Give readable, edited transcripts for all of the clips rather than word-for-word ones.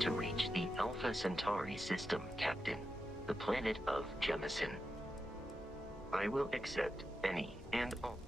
to reach the Alpha Centauri system, Captain, the planet of Jemison. I will accept any and all.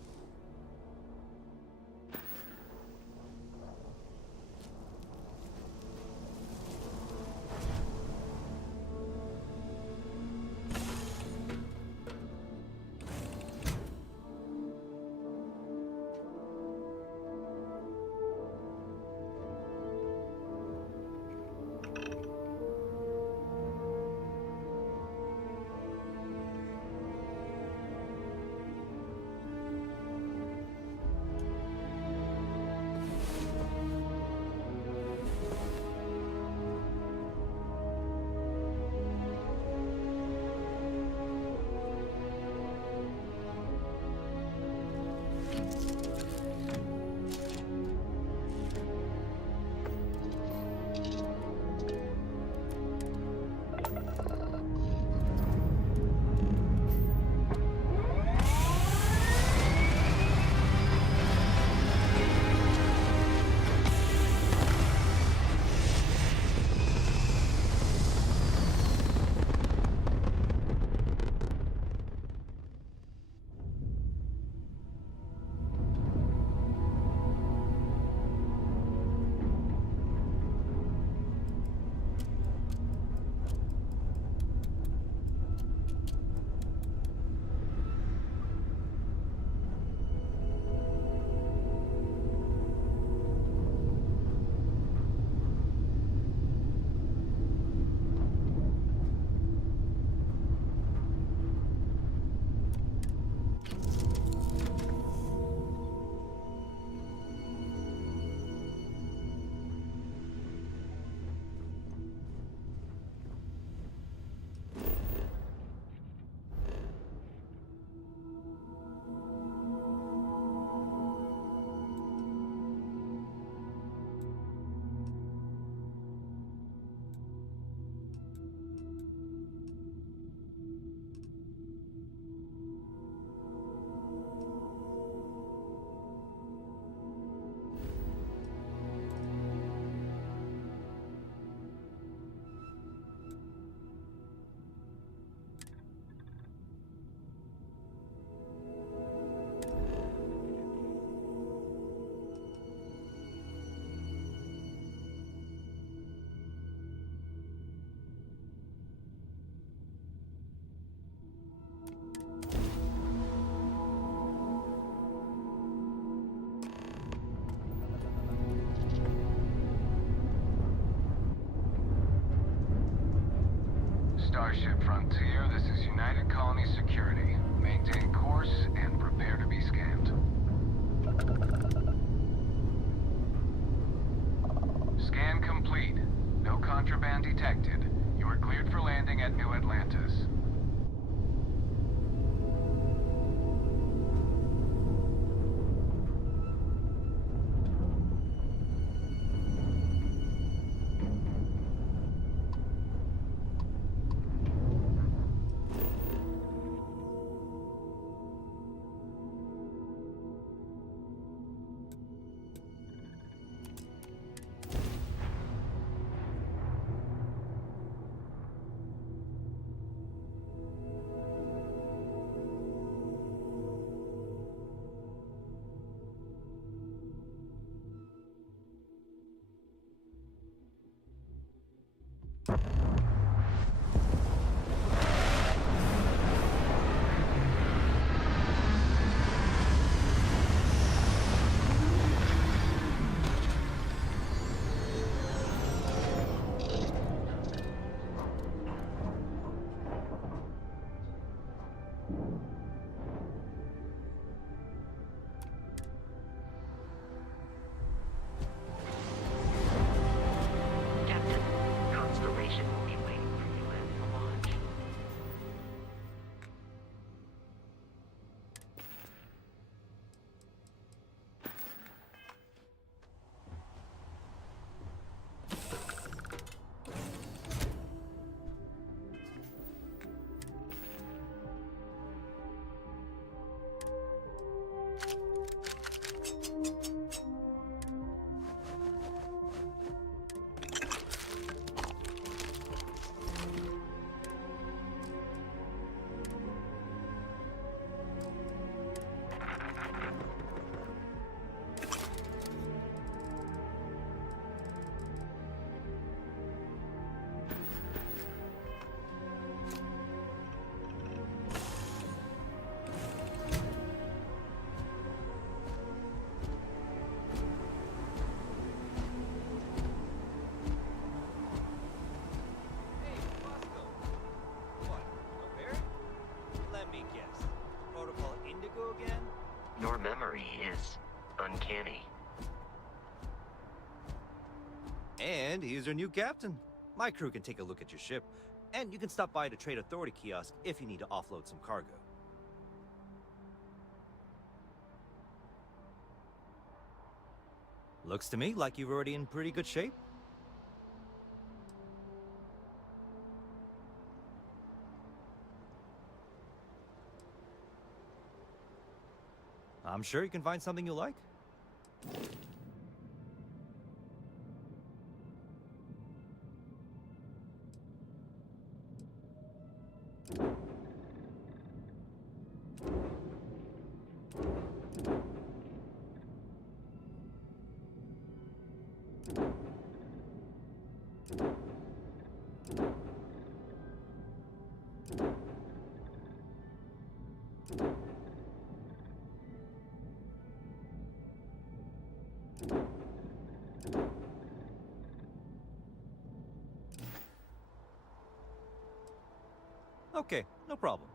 Starship Frontier, this is United Colony Security. Maintain course and prepare to be scanned. Scan complete. No contraband detected. You are cleared for landing at New Atlantis. uncanny. And here's your new captain. My crew can take a look at your ship, and you can stop by the Trade Authority kiosk if you need to offload some cargo. Looks to me like you're already in pretty good shape. I'm sure you can find something you like. Okay, no problem.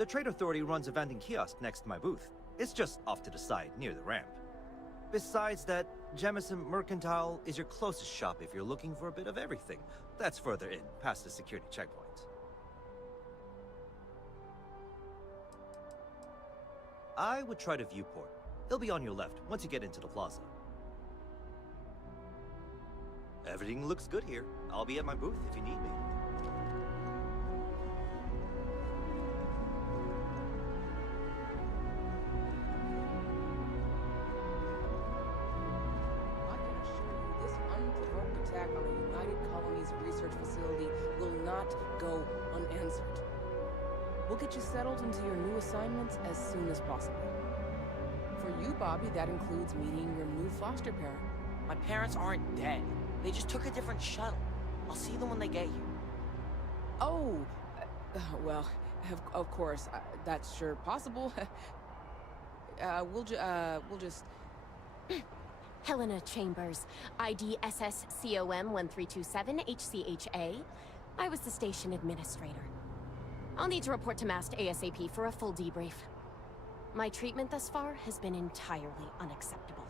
The Trade Authority runs a vending kiosk next to my booth. It's just off to the side, near the ramp. Besides that, Jemison Mercantile is your closest shop if you're looking for a bit of everything. That's further in, past the security checkpoint. I would try to viewport. It'll be on your left once you get into the plaza. Everything looks good here. I'll be at my booth if you need me. I can assure you this unprovoked attack on a United Colonies research facility will not go unanswered. We'll get you settled into your new assignments as soon as possible. For you, Bobby, that includes meeting your new foster parent. My parents aren't dead. They just took a different shuttle. I'll see them when they get here. Oh, well, of course, that's sure possible. We'll just... Helena Chambers, ID SSCOM 1327 HCHA. I was the station administrator. I'll need to report to MAST ASAP for a full debrief. My treatment thus far has been entirely unacceptable.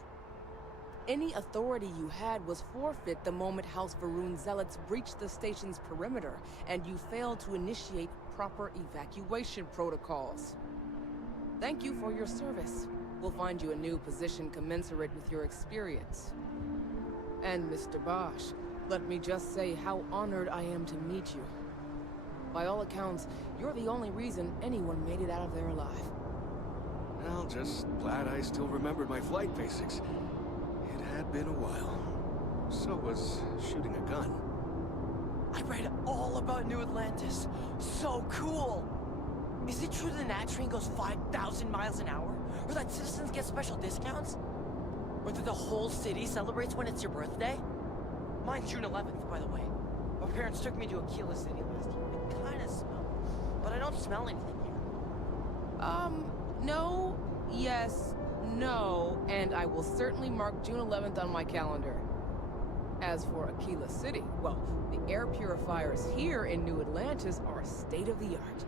Any authority you had was forfeit the moment House Varun zealots breached the station's perimeter, and you failed to initiate proper evacuation protocols. Thank you for your service. We'll find you a new position commensurate with your experience. And Mr. Bosch, let me just say how honored I am to meet you. By all accounts, you're the only reason anyone made it out of there alive. Well, just glad I still remembered my flight basics. It had been a while. So was shooting a gun. I read all about New Atlantis. So cool! Is it true the Nat train goes 5,000 miles an hour? Or that citizens get special discounts? Or that the whole city celebrates when it's your birthday? Mine's June 11th, by the way. My parents took me to Aquila City last year. I kinda smell, but I don't smell anything here. No, yes, no, and I will certainly mark June 11th on my calendar. As for Aquila City, well, the air purifiers here in New Atlantis are state-of-the-art.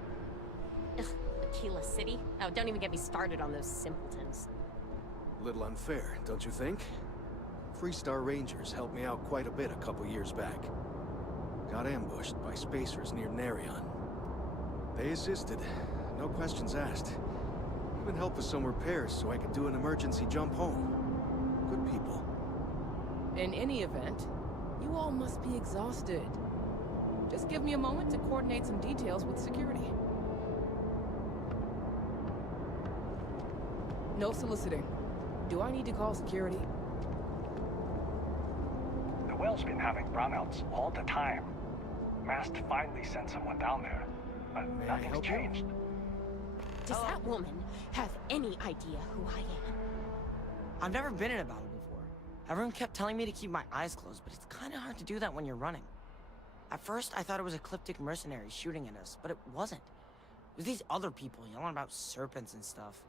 Ugh, Aquila City? Oh, don't even get me started on those simpletons. A little unfair, don't you think? Freestar Rangers helped me out quite a bit a couple years back. Got ambushed by spacers near Nerion. They assisted, no questions asked. Even helped with some repairs so I could do an emergency jump home. Good people. In any event, you all must be exhausted. Just give me a moment to coordinate some details with security. No soliciting. Do I need to call security? The well's been having brownouts all the time. Mast finally sent someone down there, but May I nothing's help you? changed. Does that woman have any idea who I am? I've never been in a battle before. Everyone kept telling me to keep my eyes closed, but it's kinda hard to do that when you're running. At first, I thought it was ecliptic mercenaries shooting at us, but it wasn't. It was these other people yelling about serpents and stuff.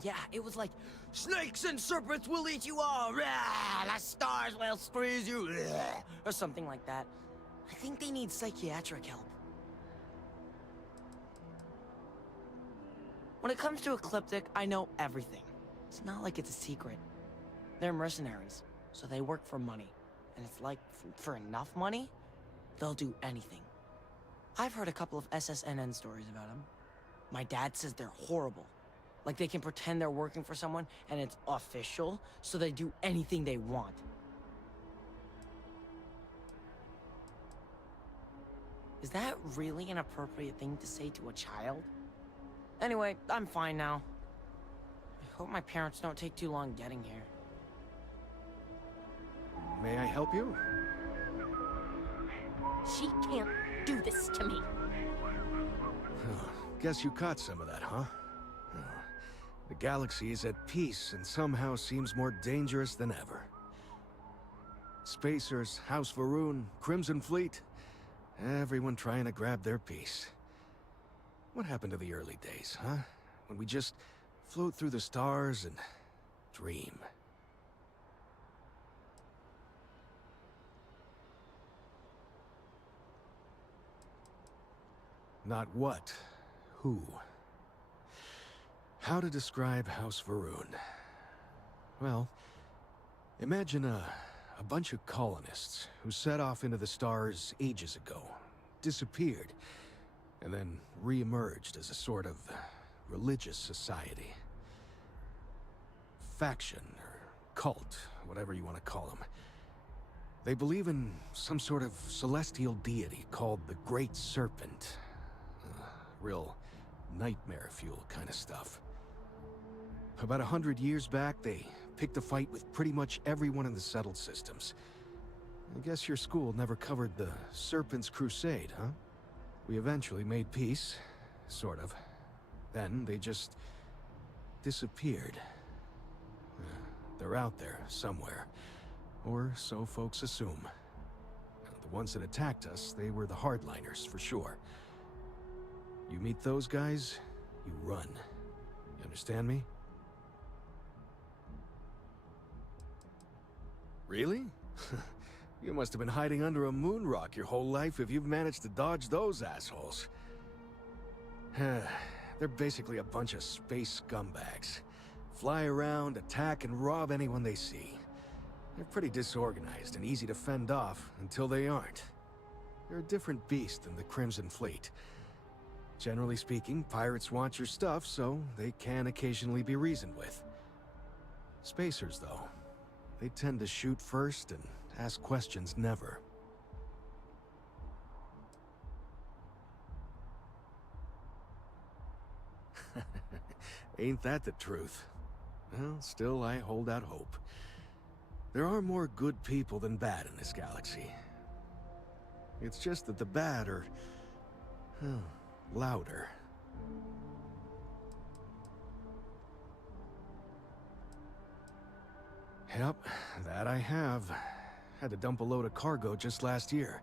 Yeah, it was like, snakes and serpents will eat you all, rah, the stars will squeeze you, rah, or something like that. I think they need psychiatric help. When it comes to Ecliptic, I know everything. It's not like it's a secret. They're mercenaries, so they work for money. And it's like, for enough money, they'll do anything. I've heard a couple of SSNN stories about them. My dad says they're horrible. Like they can pretend they're working for someone and it's official, so they do anything they want. Is that really an appropriate thing to say to a child? Anyway, I'm fine now. I hope my parents don't take too long getting here. May I help you? She can't do this to me. Guess you caught some of that, huh? The galaxy is at peace and somehow seems more dangerous than ever. Spacers, House Varun, Crimson Fleet, everyone trying to grab their piece. What happened to the early days, huh? When we just float through the stars and dream. Not what, who. How to describe House Varun? Well, imagine a A bunch of colonists who set off into the stars ages ago, disappeared, and then re-emerged as a sort of religious society. Faction, or cult, whatever you want to call them. They believe in some sort of celestial deity called the Great Serpent. Real nightmare fuel kind of stuff. About 100 years back, they picked a fight with pretty much everyone in the settled systems. I guess your school never covered the Serpent's Crusade, huh? We eventually made peace, sort of. Then they just disappeared. They're out there somewhere, or so folks assume. The ones that attacked us, they were the hardliners, for sure. You meet those guys, you run. You understand me? Really? You must have been hiding under a moon rock your whole life if you've managed to dodge those assholes. They're basically a bunch of space scumbags. Fly around, attack, and rob anyone they see. They're pretty disorganized and easy to fend off until they aren't. They're a different beast than the Crimson Fleet. Generally speaking, pirates want your stuff, so they can occasionally be reasoned with. Spacers, though, they tend to shoot first and ask questions never. Ain't that the truth? Well, still, I hold out hope. There are more good people than bad in this galaxy. It's just that the bad are... louder. Yep, that I have. Had to dump a load of cargo just last year.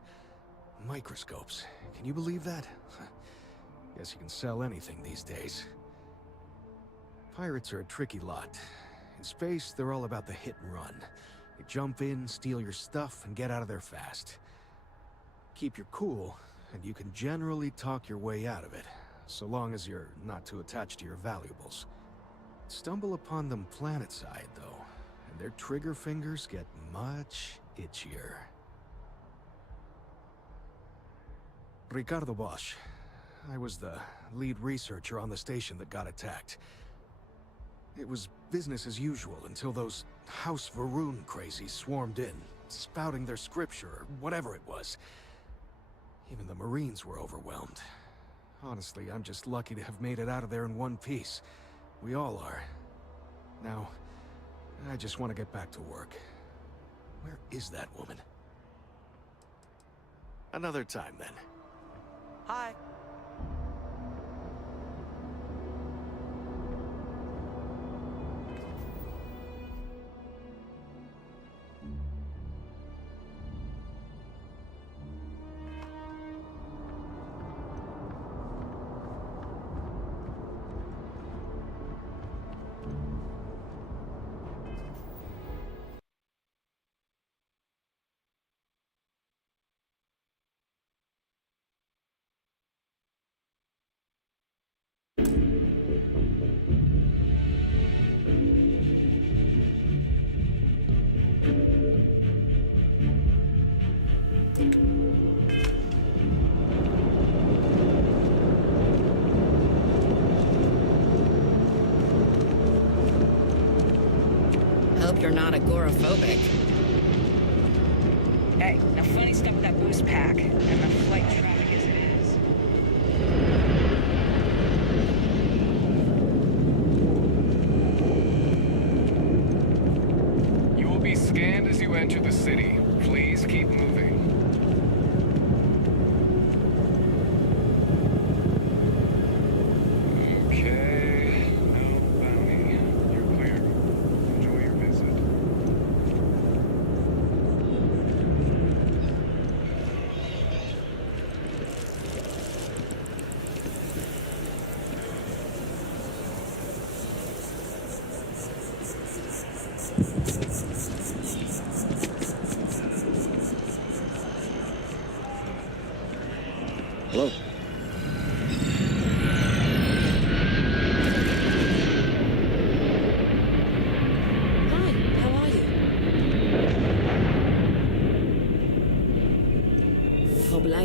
Microscopes. Can you believe that? Guess you can sell anything these days. Pirates are a tricky lot. In space, they're all about the hit and run. They jump in, steal your stuff, and get out of there fast. Keep your cool, and you can generally talk your way out of it, so long as you're not too attached to your valuables. Stumble upon them planetside, though, and their trigger fingers get much itchier. Ricardo Bosch. I was the lead researcher on the station that got attacked. It was business as usual until those House Varun crazies swarmed in, spouting their scripture or whatever it was. Even the Marines were overwhelmed. Honestly, I'm just lucky to have made it out of there in one piece. We all are. Now, I just want to get back to work. Where is that woman? Another time, then. Hi. Hope you're not agoraphobic. Hey, now funny stuff with that boost pack, and the flight traffic as it is. You will be scanned as you enter the city. Please keep moving. Okay, no bounty. You're clear. Enjoy your visit.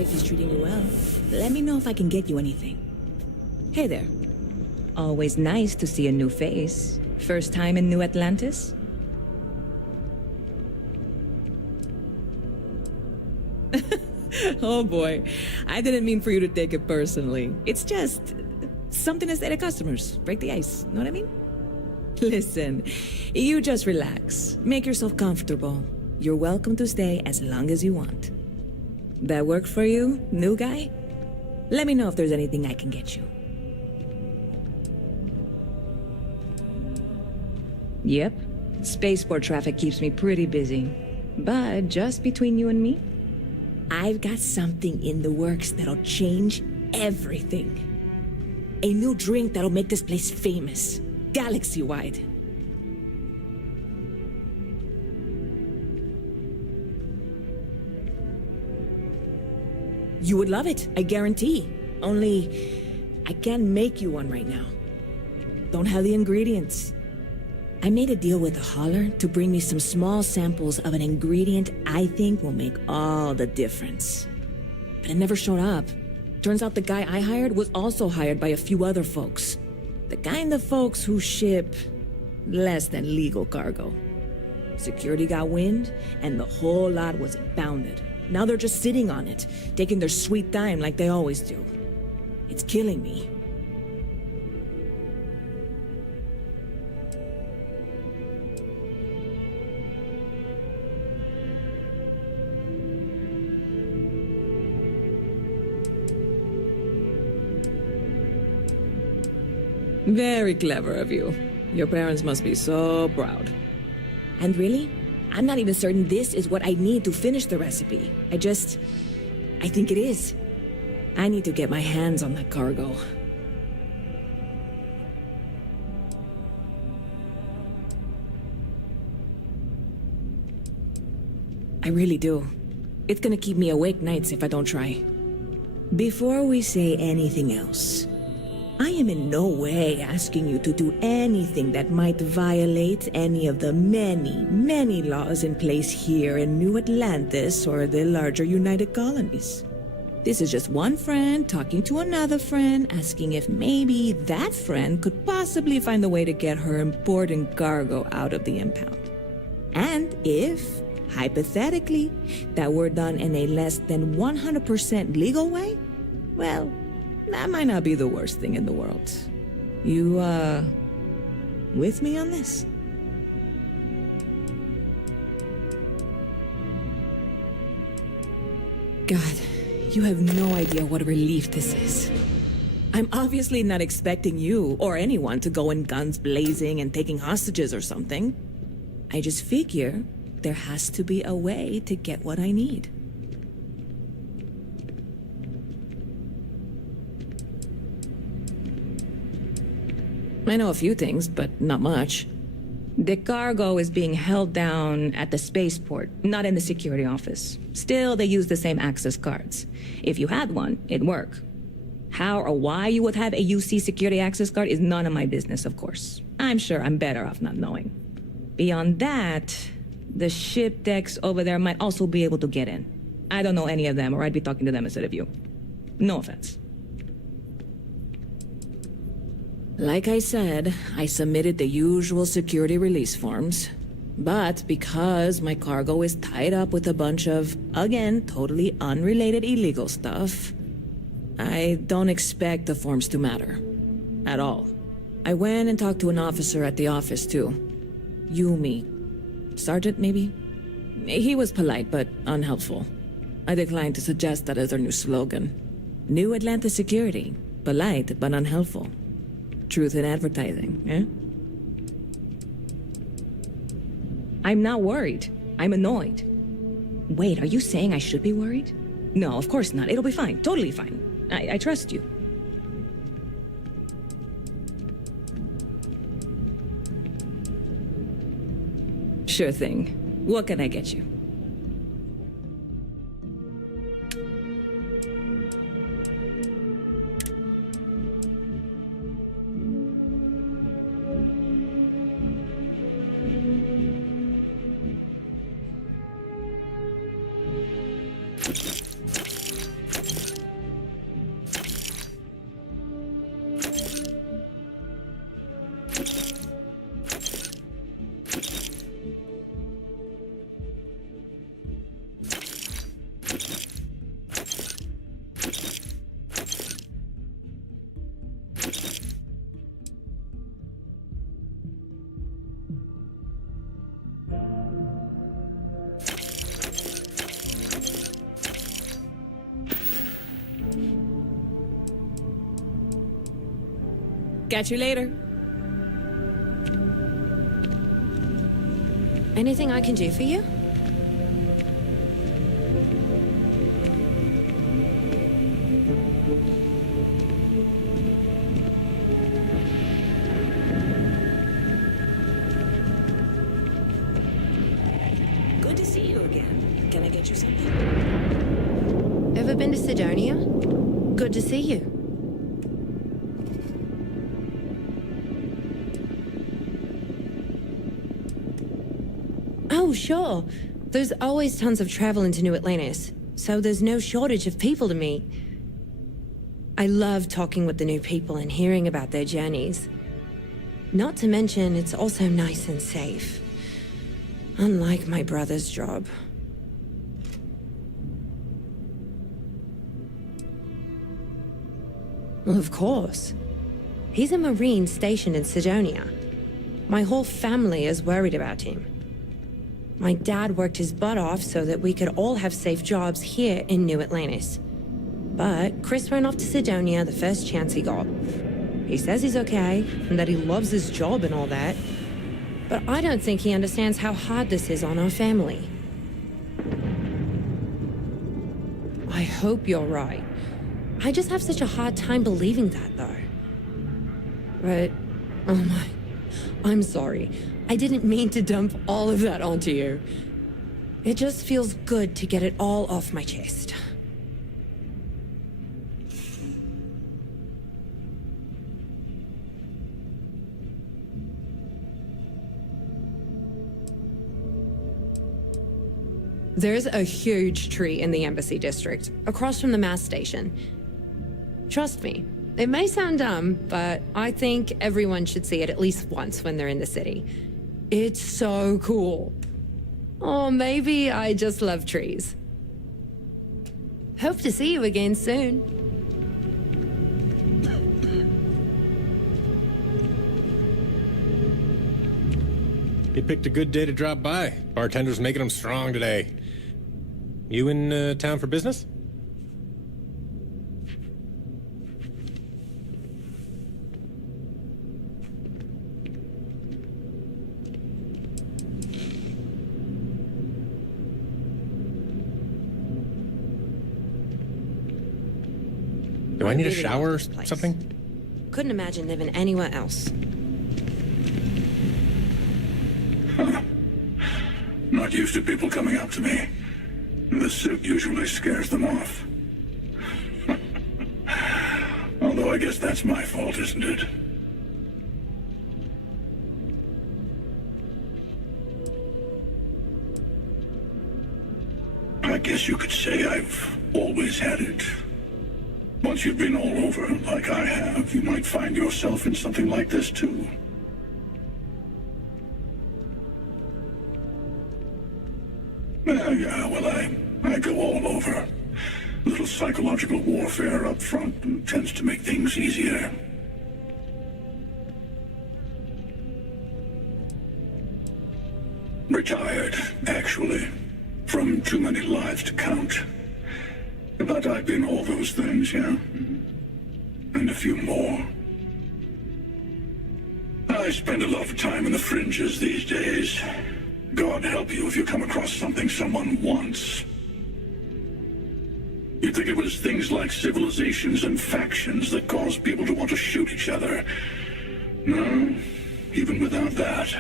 wife is treating you well. Let me know if I can get you anything. Hey there. Always nice to see a new face. First time in New Atlantis? Oh boy, I didn't mean for you to take it personally. It's just something to say to customers. Break the ice, know what I mean? Listen, you just relax. Make yourself comfortable. You're welcome to stay as long as you want. That work for you, new guy? Let me know if there's anything I can get you. Yep. Spaceport traffic keeps me pretty busy. But just between you and me, I've got something in the works that'll change everything. A new drink that'll make this place famous, galaxy-wide. You would love it, I guarantee. Only, I can't make you one right now. Don't have the ingredients. I made a deal with a hauler to bring me some small samples of an ingredient I think will make all the difference. But it never showed up. Turns out the guy I hired was also hired by a few other folks. The kind of folks who ship less than legal cargo. Security got wind, and the whole lot was impounded. Now they're just sitting on it, taking their sweet time like they always do. It's killing me. Very clever of you. Your parents must be so proud. And really, I'm not even certain this is what I need to finish the recipe. I think it is. I need to get my hands on that cargo. I really do. It's gonna keep me awake nights if I don't try. Before we say anything else, I am in no way asking you to do anything that might violate any of the many, many laws in place here in New Atlantis or the larger United Colonies. This is just one friend talking to another friend, asking if maybe that friend could possibly find a way to get her important cargo out of the impound. And if, hypothetically, that were done in a less than 100% legal way, well, that might not be the worst thing in the world. You, with me on this? God, you have no idea what a relief this is. I'm obviously not expecting you or anyone to go in guns blazing and taking hostages or something. I just figure there has to be a way to get what I need. I know a few things, but not much. The cargo is being held down at the spaceport, not in the security office. Still, they use the same access cards. If you had one, it'd work. How or why you would have a UC security access card is none of my business, of course. I'm sure I'm better off not knowing. Beyond that, the ship decks over there might also be able to get in. I don't know any of them, or I'd be talking to them instead of you. No offense. Like I said, I submitted the usual security release forms. But because my cargo is tied up with a bunch of, again, totally unrelated illegal stuff, I don't expect the forms to matter. At all. I went and talked to an officer at the office, too. Yumi. Sergeant, maybe? He was polite, but unhelpful. I declined to suggest that as their new slogan. New Atlantis Security. Polite, but unhelpful. Truth in advertising, eh? I'm not worried. I'm annoyed. Wait, are you saying I should be worried? No, of course not. It'll be fine. Totally fine. I trust you. Sure thing. What can I get you? Catch you later. Anything I can do for you? Good to see you again. Can I get you something? Ever been to Sidonia? Good to see you. Oh, sure. There's always tons of travel into New Atlantis, so there's no shortage of people to meet. I love talking with the new people and hearing about their journeys. Not to mention, it's also nice and safe. Unlike my brother's job. Well, of course. He's a Marine stationed in Sidonia. My whole family is worried about him. My dad worked his butt off so that we could all have safe jobs here in New Atlantis. But Chris ran off to Sidonia the first chance he got. He says he's okay, and that he loves his job and all that. But I don't think he understands how hard this is on our family. I hope you're right. I just have such a hard time believing that, though. But, oh my, I'm sorry. I didn't mean to dump all of that onto you. It just feels good to get it all off my chest. There's a huge tree in the Embassy District, across from the mass station. Trust me, it may sound dumb, but I think everyone should see it at least once when they're in the city. It's so cool. Or maybe I just love trees. Hope to see you again soon. You picked a good day to drop by. Bartender's making them strong today. You in town for business? Do I need a shower or something? Couldn't imagine living anywhere else. Not used to people coming up to me. The suit usually scares them off. Although I guess that's my fault, isn't it? I guess you could say I've always had it. Once you've been all over, like I have, you might find yourself in something like this too. Yeah, well, I go all over. A little psychological warfare up front tends to make things easier. Retired, actually. From too many lives to count. But I've been all those things, yeah. And a few more. I spend a lot of time in the fringes these days. God help you if you come across something someone wants. You'd think it was things like civilizations and factions that cause people to want to shoot each other. No, even without that,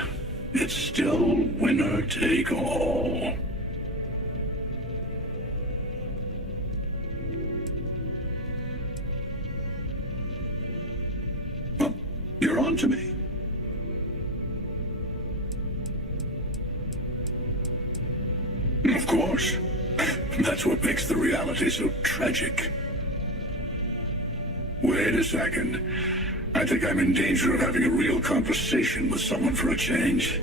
it's still winner take all. Well, you're on to me. Of course. That's what makes the reality so tragic. Wait a second. I think I'm in danger of having a real conversation with someone for a change.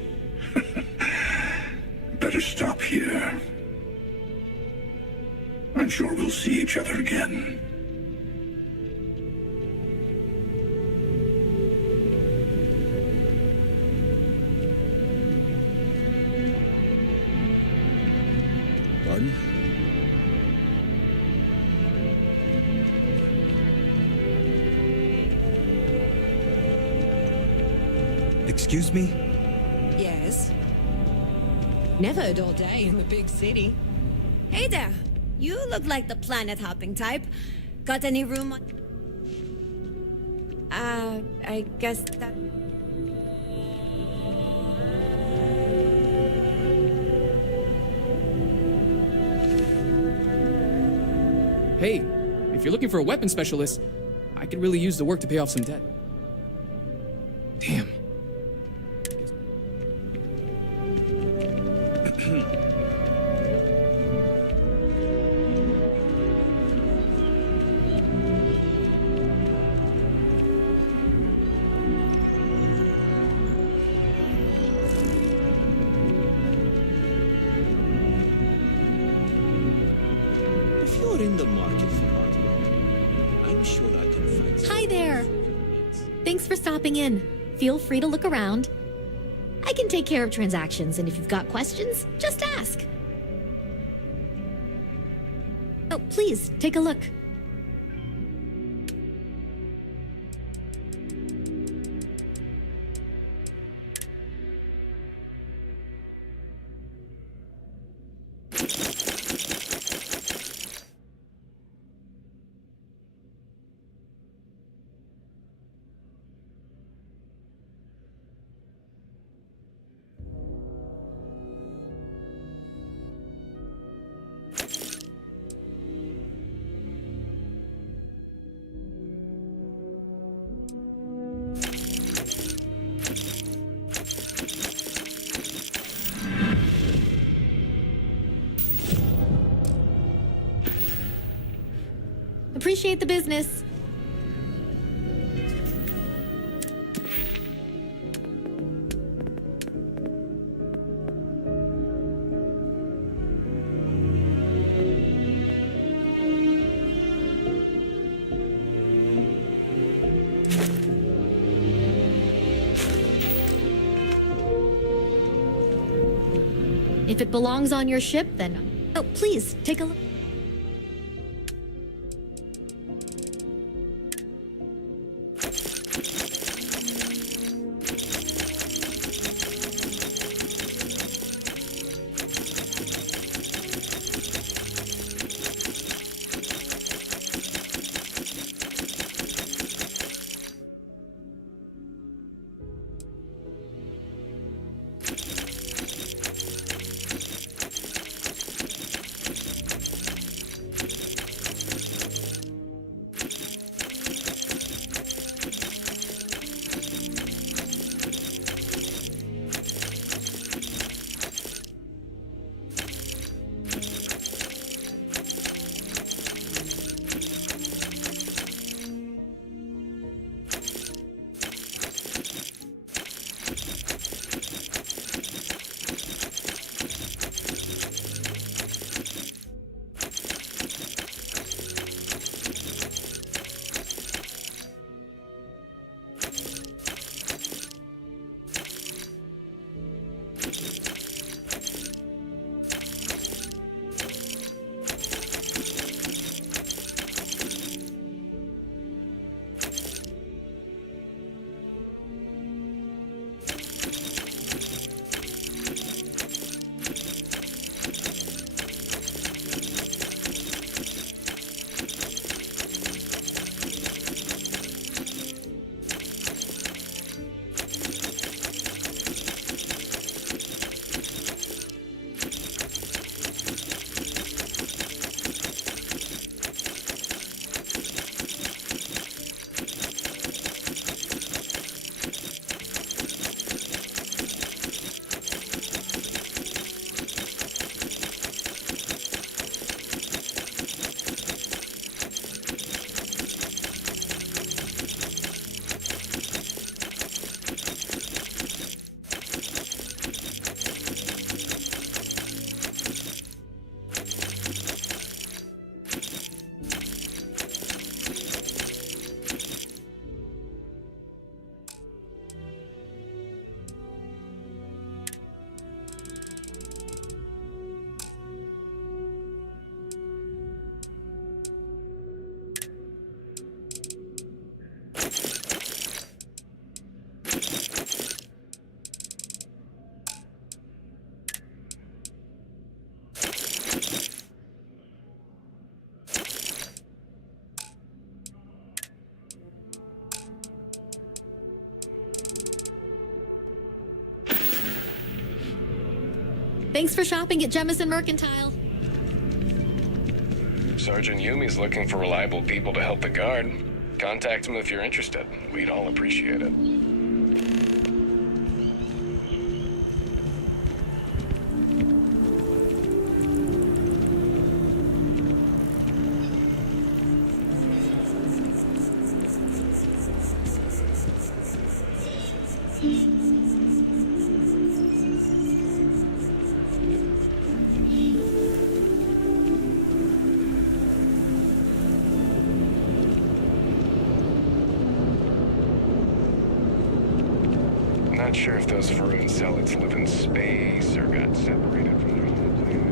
Better stop here. I'm sure we'll see each other again. Pardon? Excuse me? Yes? Never a dull day in the big city. Hey there! You look like the planet-hopping type. Got any room on... I guess that... Hey, if you're looking for a weapon specialist, I could really use the work to pay off some debt. Damn. If you're in the market for artwork, I'm sure I can find some. Hi there. Thanks for stopping in. Feel free to look around. I can take care of transactions, and if you've got questions, just ask. Oh, please, take a look. Appreciate the business. If it belongs on your ship, then... Oh, please, take a look. Thanks for shopping at Jemison Mercantile. Sergeant Yumi's looking for reliable people to help the guard. Contact him if you're interested. We'd all appreciate it. Not sure if those Varun zealots live in space or got separated from their home planet.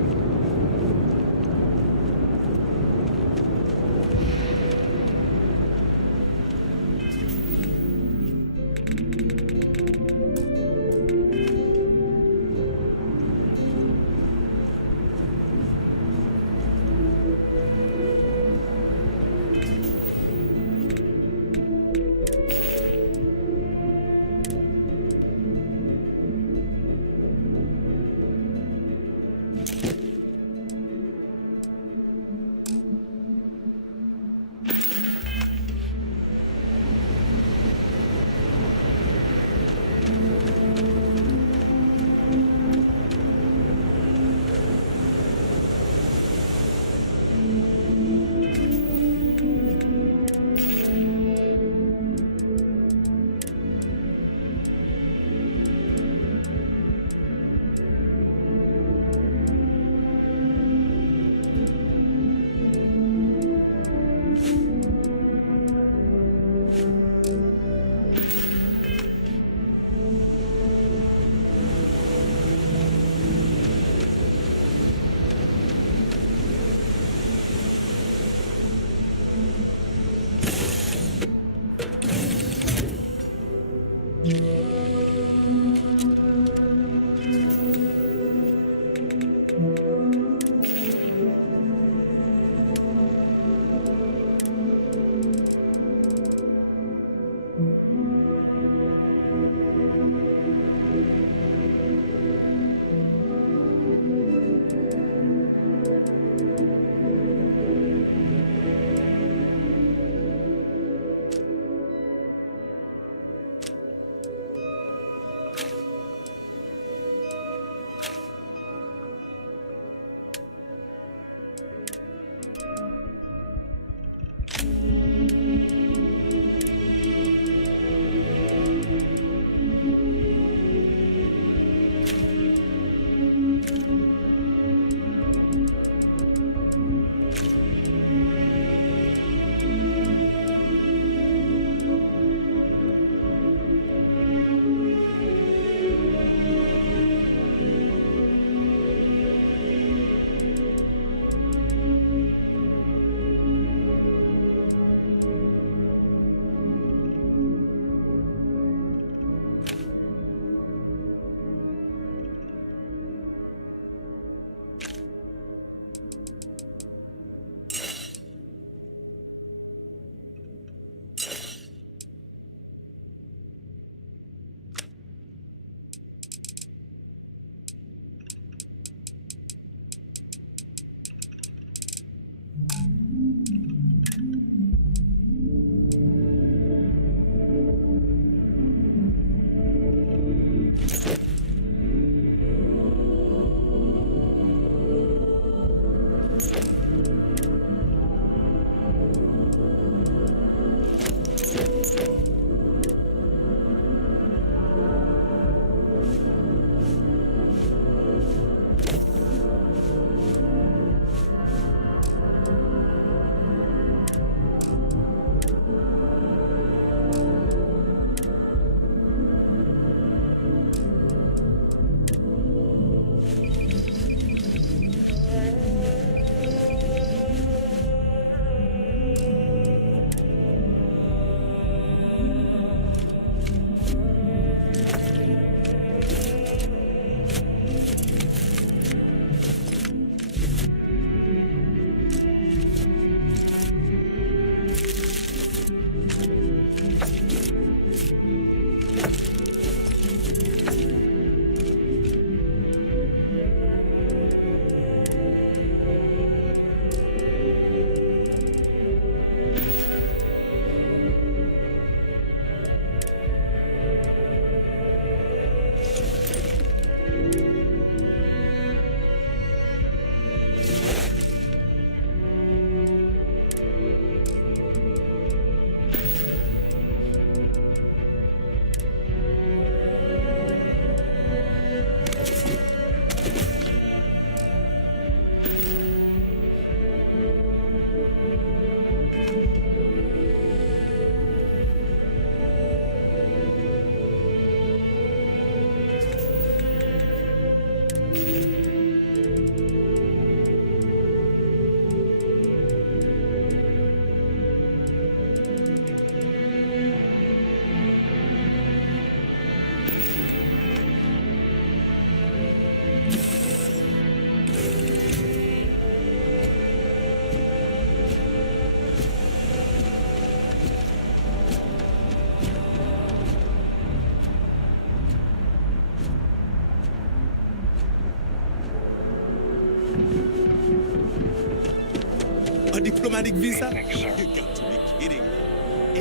diplomatic visa? Sir. You got to be kidding me.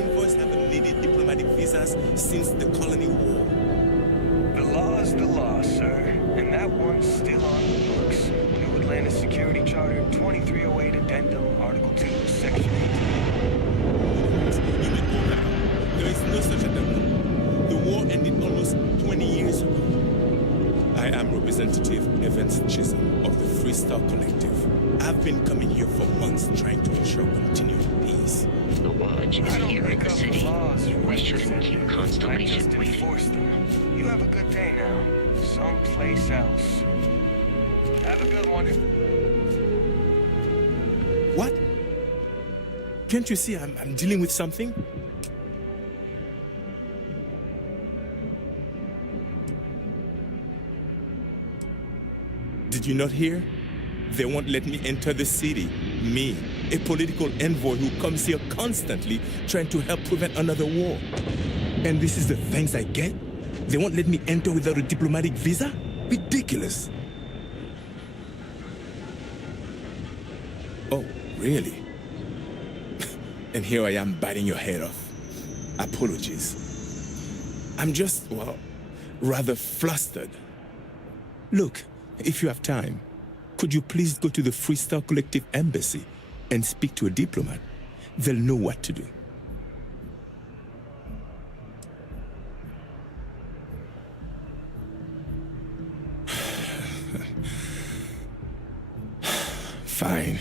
Envoys haven't needed diplomatic visas since the colony war. The law's the law, sir. And that one's still on the books. New Atlantis Security Charter, 2308 Addendum, Article 2, Section 18. There is no such addendum. The war ended almost 20 years ago. I am Representative Evans Chisholm of the Freestar Collective. I've been coming here for months trying to ensure continued peace. The Lodge is here in the city. We shouldn't keep Constellation waiting. You have a good day now. Someplace else. Have a good one. What? Can't you see I'm dealing with something? Did you not hear? They won't let me enter the city. Me, a political envoy who comes here constantly trying to help prevent another war. And this is the thanks I get? They won't let me enter without a diplomatic visa? Ridiculous. Oh, really? And here I am biting your head off. Apologies. I'm just, well, rather flustered. Look, if you have time, could you please go to the Freestar Collective Embassy and speak to a diplomat? They'll know what to do. Fine.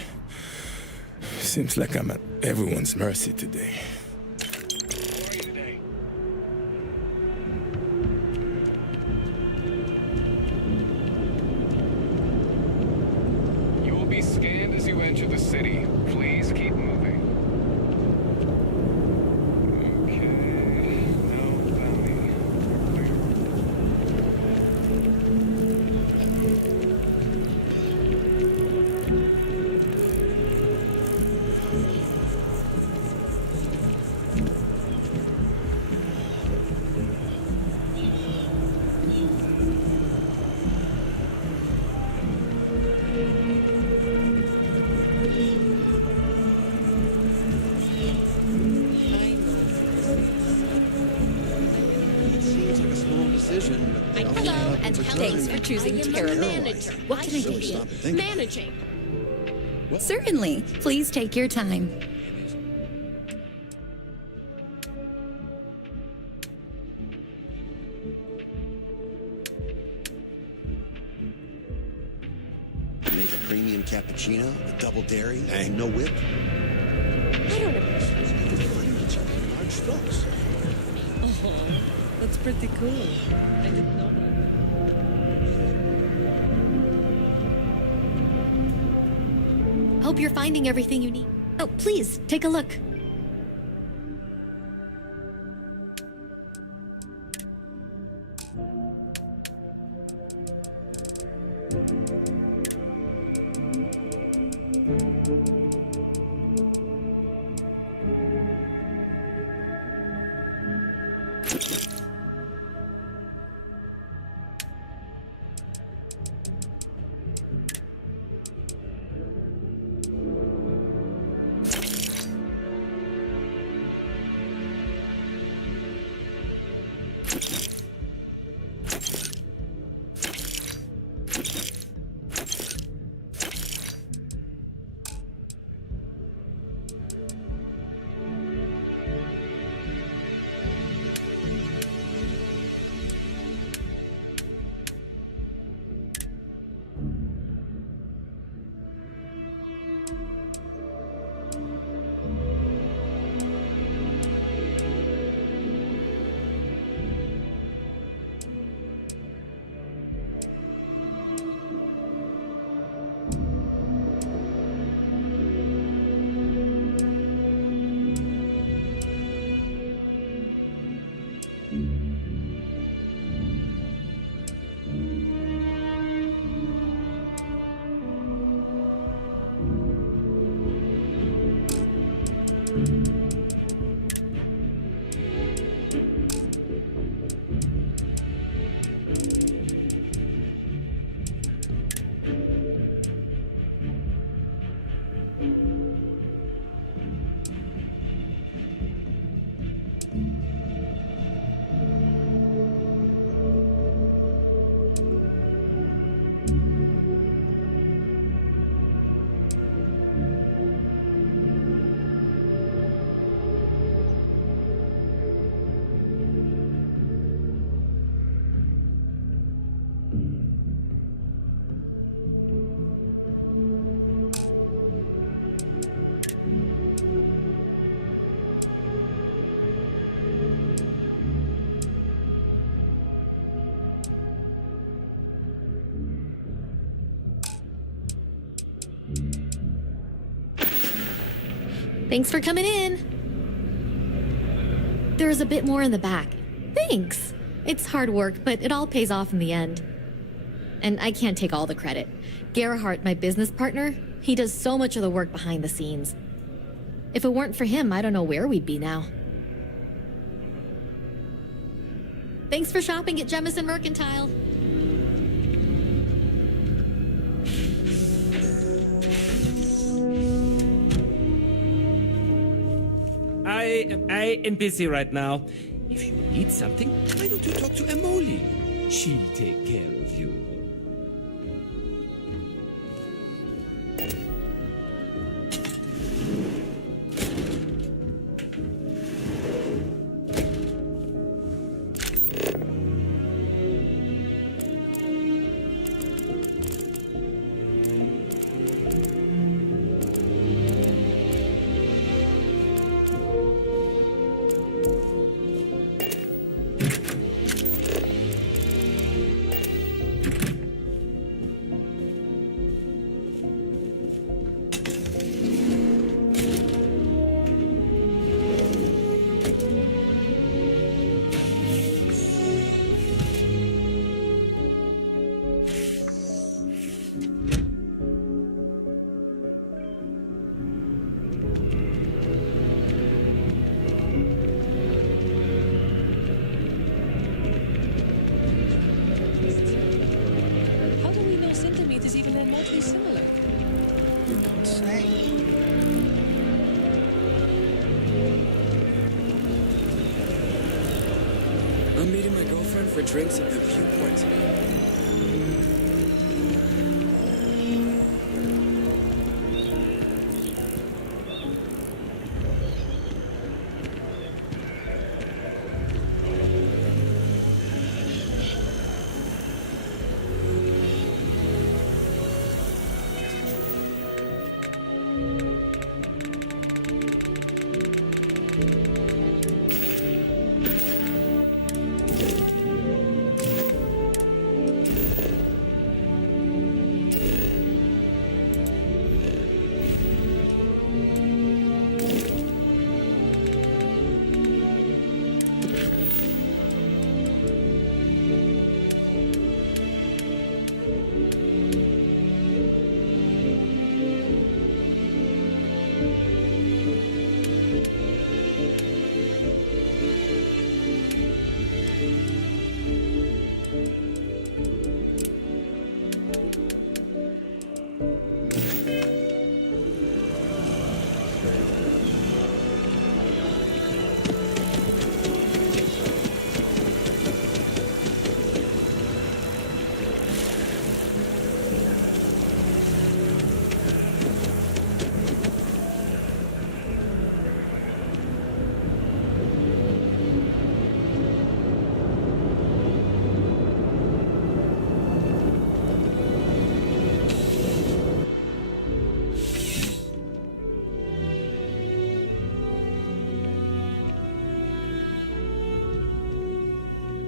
Seems like I'm at everyone's mercy today. You will be scanned as you enter the city. Please keep moving. Okay. No bounty. Seems like a small decision, but they all Hello, add up and over thanks time. for choosing Terra Manager. What can I do Really for you? stop to think about it. Managing. Certainly. Please take your time. Make a premium cappuccino, a double dairy, and no whip. I don't know. Large strokes. Oh, that's pretty cool. I didn't know that. Hope you're finding everything you need. Oh, please, take a look. Thanks for coming in. There is a bit more in the back. Thanks. It's hard work, but it all pays off in the end. And I can't take all the credit. Gerhardt, my business partner, he does so much of the work behind the scenes. If it weren't for him, I don't know where we'd be now. Thanks for shopping at Jemison Mercantile. I am busy right now. If you need something, why don't you talk to Emily? She'll take care of you. How do we know centimeters even remotely similar? You don't say. I'm meeting my girlfriend for drinks at the Viewport today.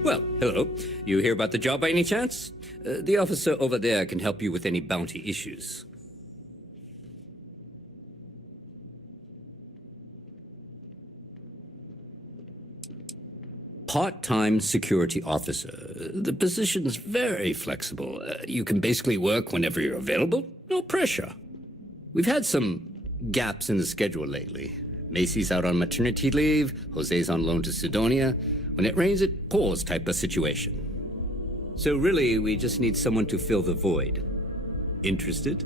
Well, hello. You hear about the job by any chance? The officer over there can help you with any bounty issues. Part-time security officer. The position's very flexible. You can basically work whenever you're available. No pressure. We've had some gaps in the schedule lately. Macy's out on maternity leave. Jose's on loan to Sidonia. When it rains, it pours type of situation. So really, we just need someone to fill the void. Interested?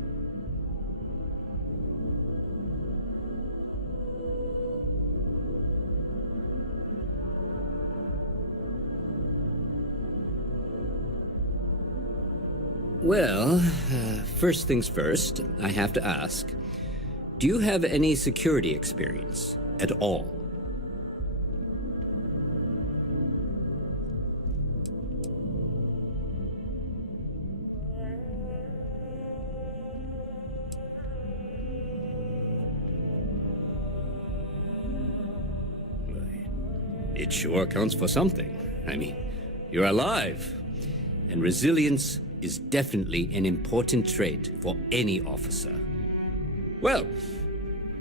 Well, first things first, I have to ask, do you have any security experience at all? It sure counts for something. I mean, you're alive. And resilience is definitely an important trait for any officer. Well,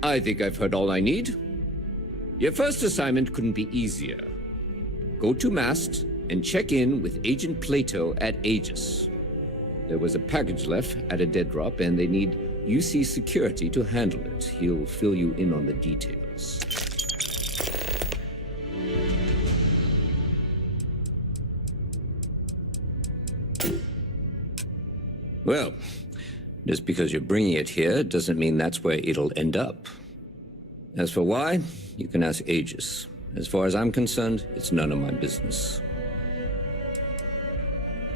I think I've heard all I need. Your first assignment couldn't be easier. Go to Mast and check in with Agent Plato at Aegis. There was a package left at a dead drop, and they need UC security to handle it. He'll fill you in on the details. Well, just because you're bringing it here doesn't mean that's where it'll end up. As for why, you can ask Aegis. As far as I'm concerned, it's none of my business.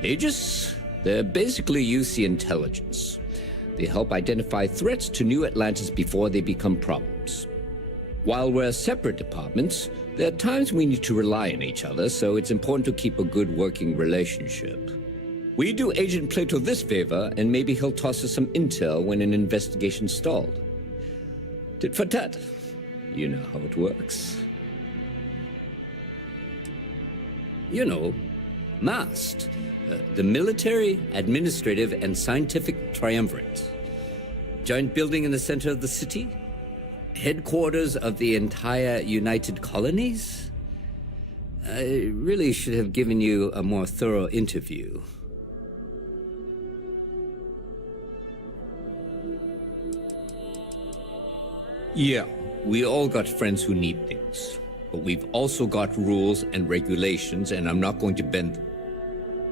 Aegis? They're basically UC intelligence. They help identify threats to New Atlantis before they become problems. While we're separate departments, there are times we need to rely on each other, so it's important to keep a good working relationship. We do Agent Plato this favor, and maybe he'll toss us some intel when an investigation stalled. Tit for tat. You know how it works. You know, MAST, the Military, Administrative, and Scientific Triumvirate. Giant building in the center of the city? Headquarters of the entire United Colonies? I really should have given you a more thorough interview. Yeah, we all got friends who need things. But we've also got rules and regulations, and I'm not going to bend them.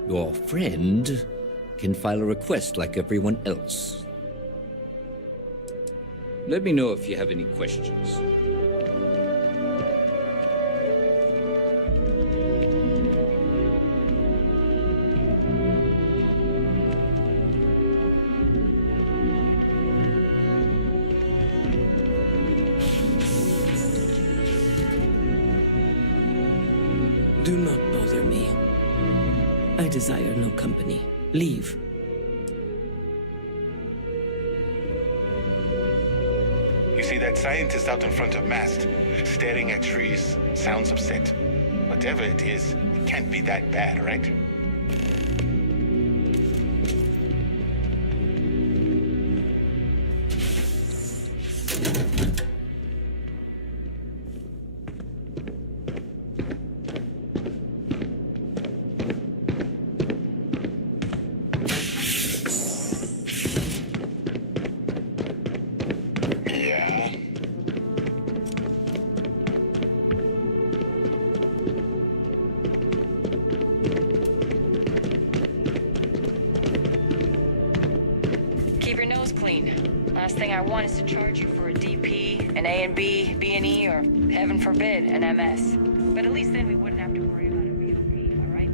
Your friend can file a request like everyone else. Let me know if you have any questions. Do not bother me. I desire no company. Leave. You see that scientist out in front of Mast, staring at trees, sounds upset. Whatever it is, it can't be that bad, right? Keep your nose clean. Last thing I want is to charge you for a DP, an A and B, B&E, or heaven forbid, an MS. But at least then we wouldn't have to worry about a BOP, all right?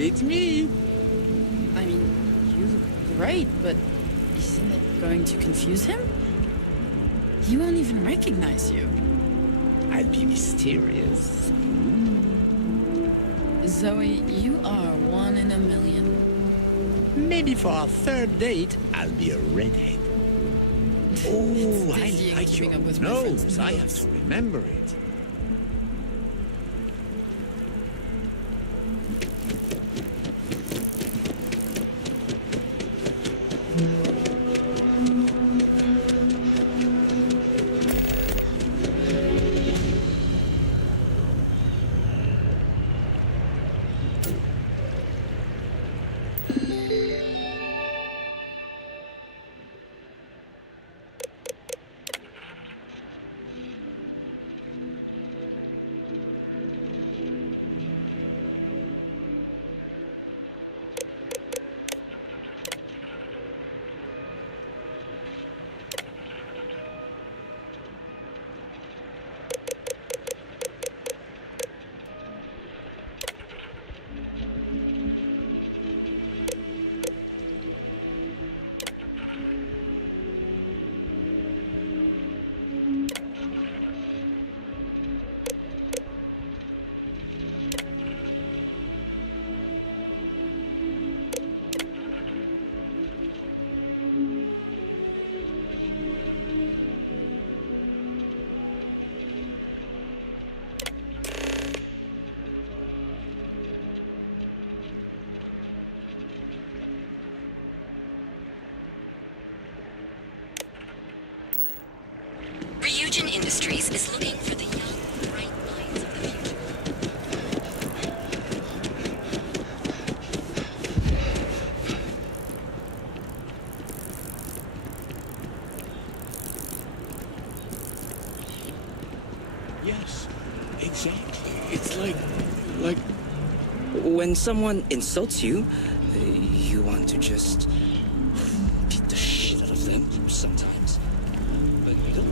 It's me. I mean, you look great, but isn't it going to confuse him? He won't even recognize you. I'll be mysterious. Zoe, you are one in a million. Maybe for our third date, I'll be a redhead. Oh, I Dizzying like keeping your up with my friend's nose. I have nose. to remember it. Fusion Industries is looking for the young, bright minds of the future. Yes, exactly. It's like when someone insults you, you want to just beat the shit out of them sometimes. But you don't.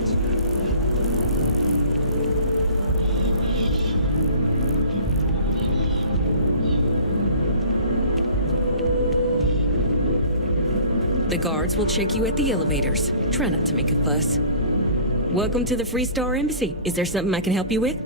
The guards will check you at the elevators. Try not to make a fuss. Welcome to the Freestar Embassy. Is there something I can help you with?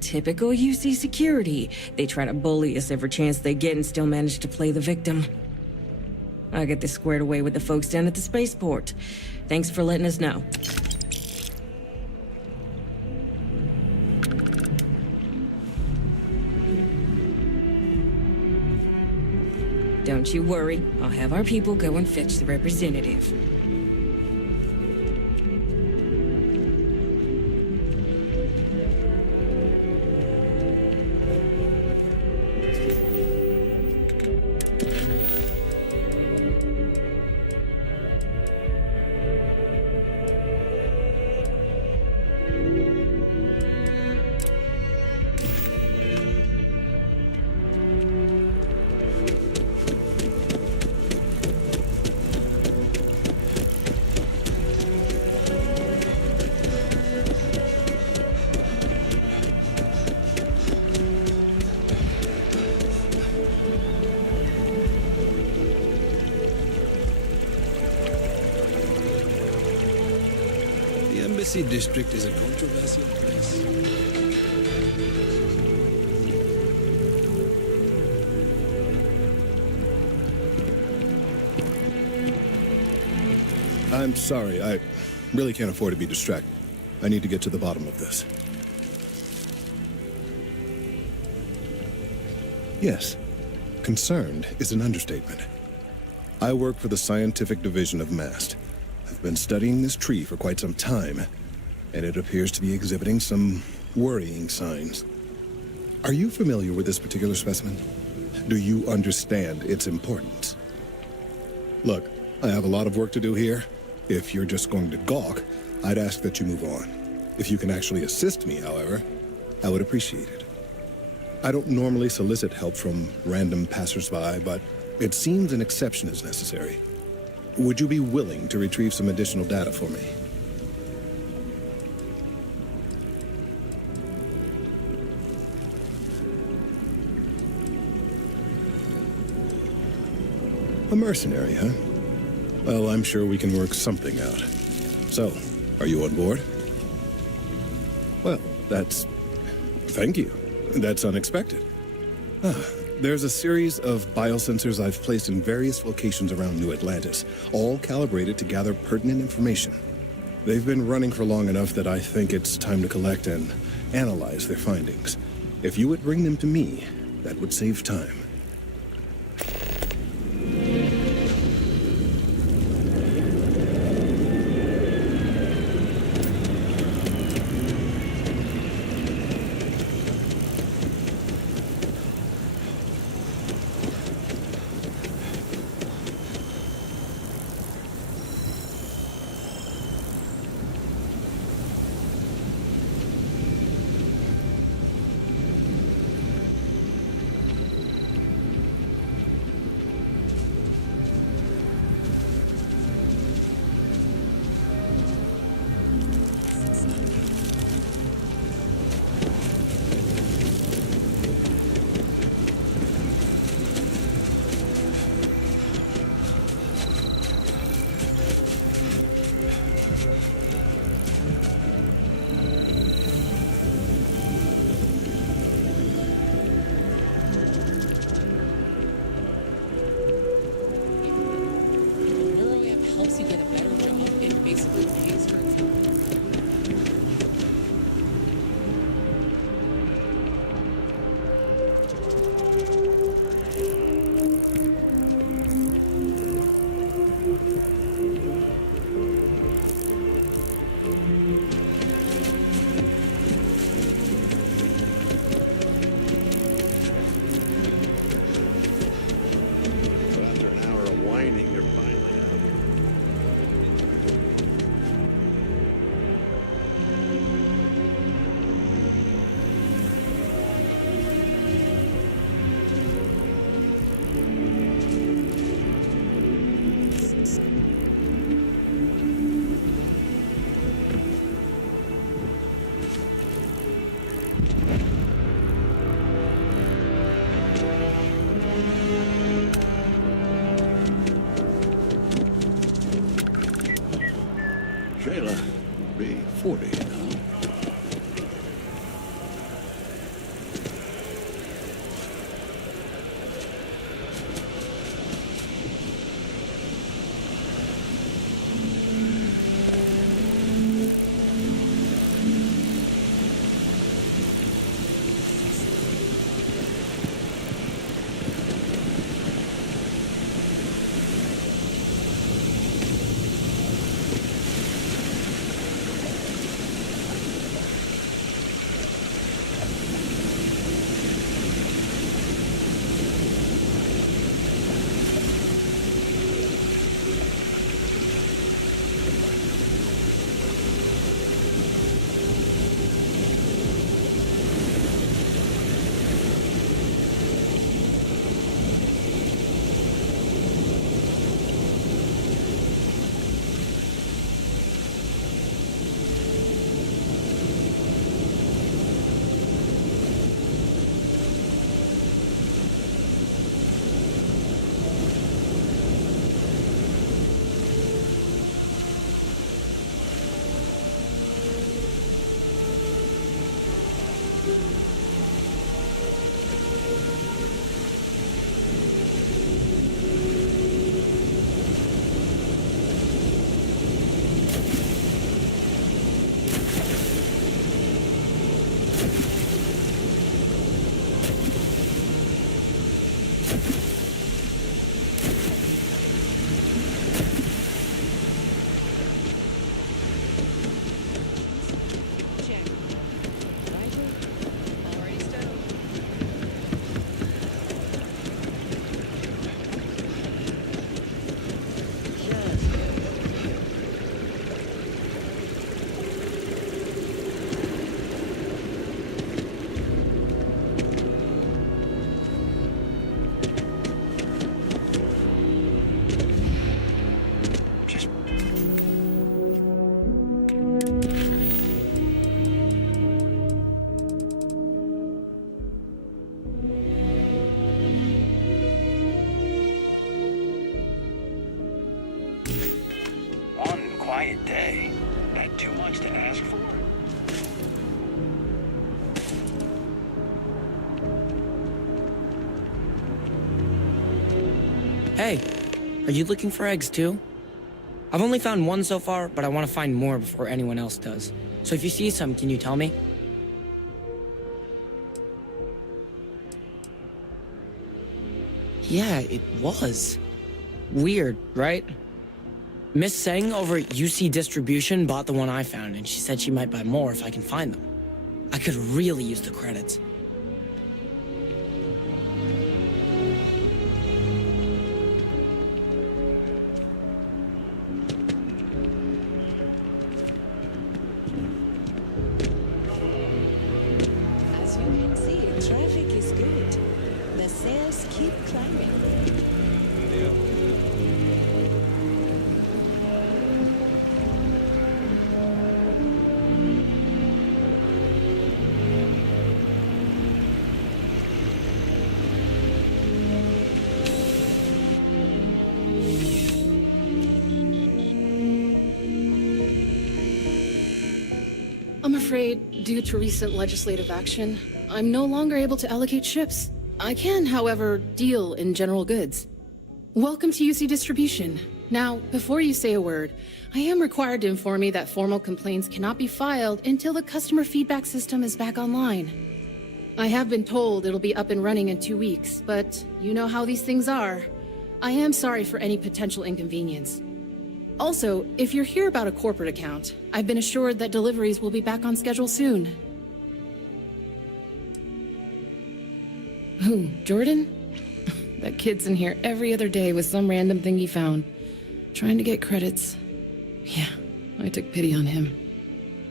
Typical UC security. They try to bully us every chance they get and still manage to play the victim. I'll get this squared away with the folks down at the spaceport. Thanks for letting us know. Don't you worry. I'll have our people go and fetch the representative. The Embassy District is a controversial place. I'm sorry, I really can't afford to be distracted. I need to get to the bottom of this. Yes, concerned is an understatement. I work for the scientific division of MAST. I've been studying this tree for quite some time, and it appears to be exhibiting some worrying signs. Are you familiar with this particular specimen? Do you understand its importance? Look, I have a lot of work to do here. If you're just going to gawk, I'd ask that you move on. If you can actually assist me, however, I would appreciate it. I don't normally solicit help from random passersby, but it seems an exception is necessary. Would you be willing to retrieve some additional data for me? A mercenary, huh? Well, I'm sure we can work something out. So, are you on board? Well, thank you. That's unexpected. There's a series of biosensors I've placed in various locations around New Atlantis, all calibrated to gather pertinent information. They've been running for long enough that I think it's time to collect and analyze their findings. If you would bring them to me, that would save time. Hey, are you looking for eggs too? I've only found one so far, but I want to find more before anyone else does. So if you see some, can you tell me? Yeah, it was. Weird, right? Miss Seng over at UC Distribution bought the one I found, and she said she might buy more if I can find them. I could really use the credits. As you can see, traffic is good. The sales keep climbing. I'm afraid, due to recent legislative action, I'm no longer able to allocate ships. I can, however, deal in general goods. Welcome to UC Distribution. Now, before you say a word, I am required to inform you that formal complaints cannot be filed until the customer feedback system is back online. I have been told it'll be up and running in 2 weeks, but you know how these things are. I am sorry for any potential inconvenience. Also, if you're here about a corporate account, I've been assured that deliveries will be back on schedule soon. Who, Jordan? That kid's in here every other day with some random thing he found, trying to get credits. Yeah, I took pity on him.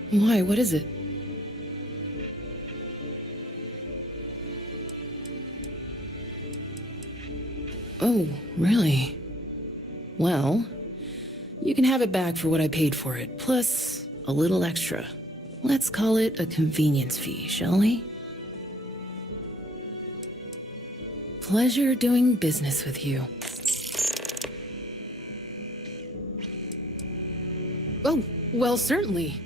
Why, what is it? Oh, really? Well, you can have it back for what I paid for it, plus a little extra. Let's call it a convenience fee, shall we? Pleasure doing business with you. Oh, well, certainly.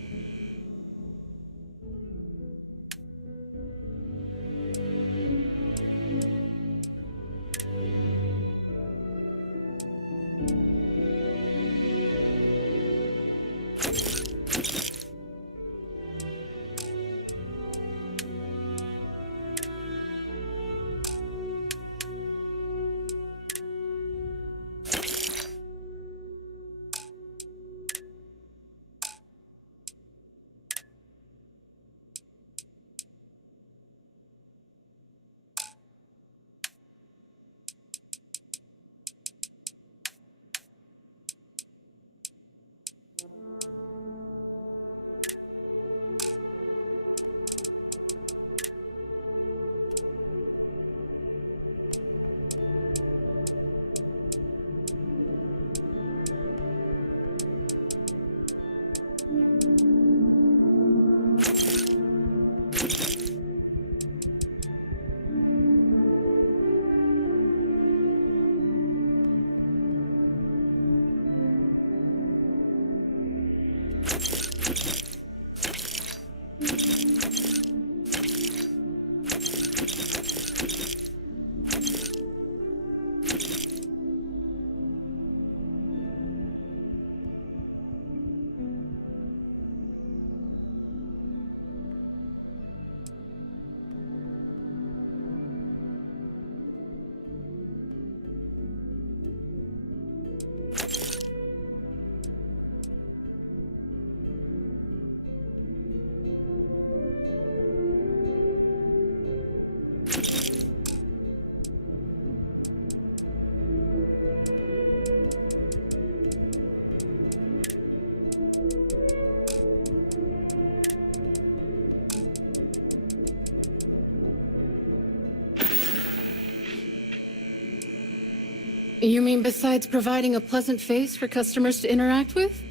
You mean besides providing a pleasant face for customers to interact with?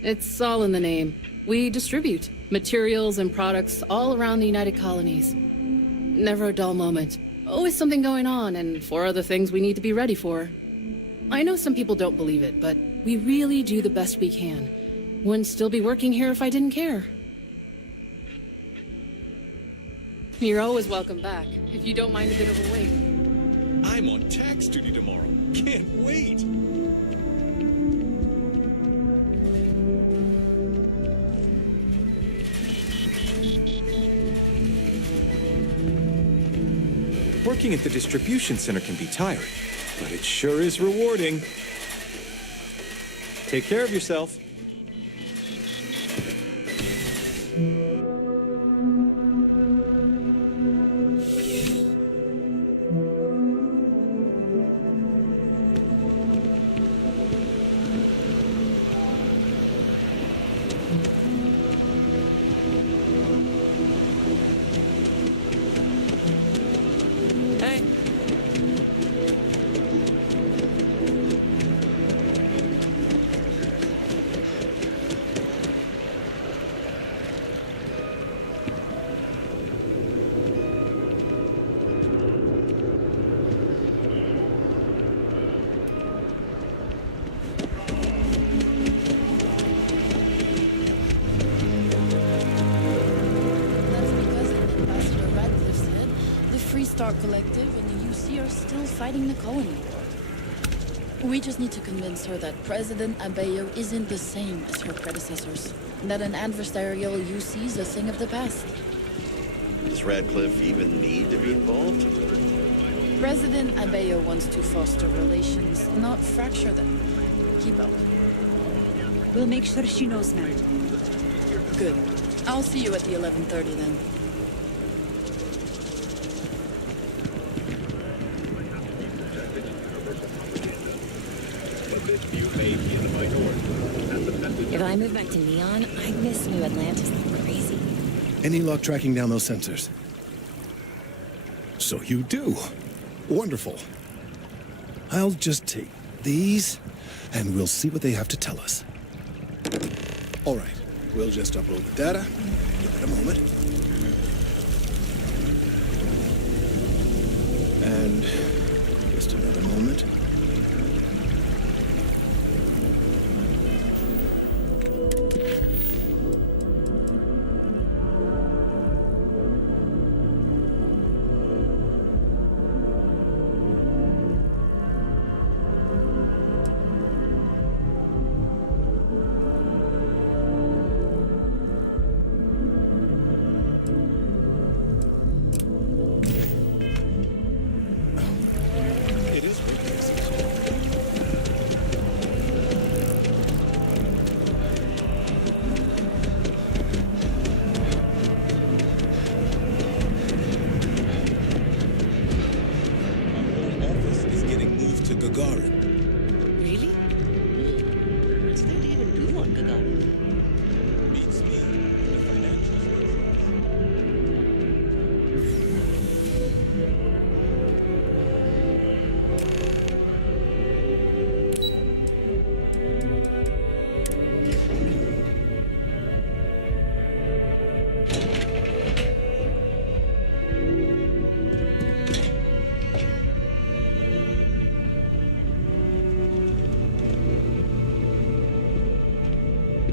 It's all in the name. We distribute materials and products all around the United Colonies. Never a dull moment. Always something going on, and 4 other things we need to be ready for. I know some people don't believe it, but we really do the best we can. Wouldn't still be working here if I didn't care. You're always welcome back, if you don't mind a bit of a wait. I'm on tax duty tomorrow. Can't wait! Working at the distribution center can be tiring, but it sure is rewarding. Take care of yourself. Collective and the UC are still fighting the colony war. We just need to convince her that President Abeyo isn't the same as her predecessors, and that an adversarial UC is a thing of the past. Does Radcliffe even need to be involved? President Abeyo wants to foster relations, not fracture them. Keep up. We'll make sure she knows, ma'am. Good. I'll see you at the 11:30 then. If I move back to Neon, I miss New Atlantis like crazy. Any luck tracking down those sensors? So you do. Wonderful. I'll just take these, and we'll see what they have to tell us. All right, we'll just upload the data. Give it a moment. And just another moment.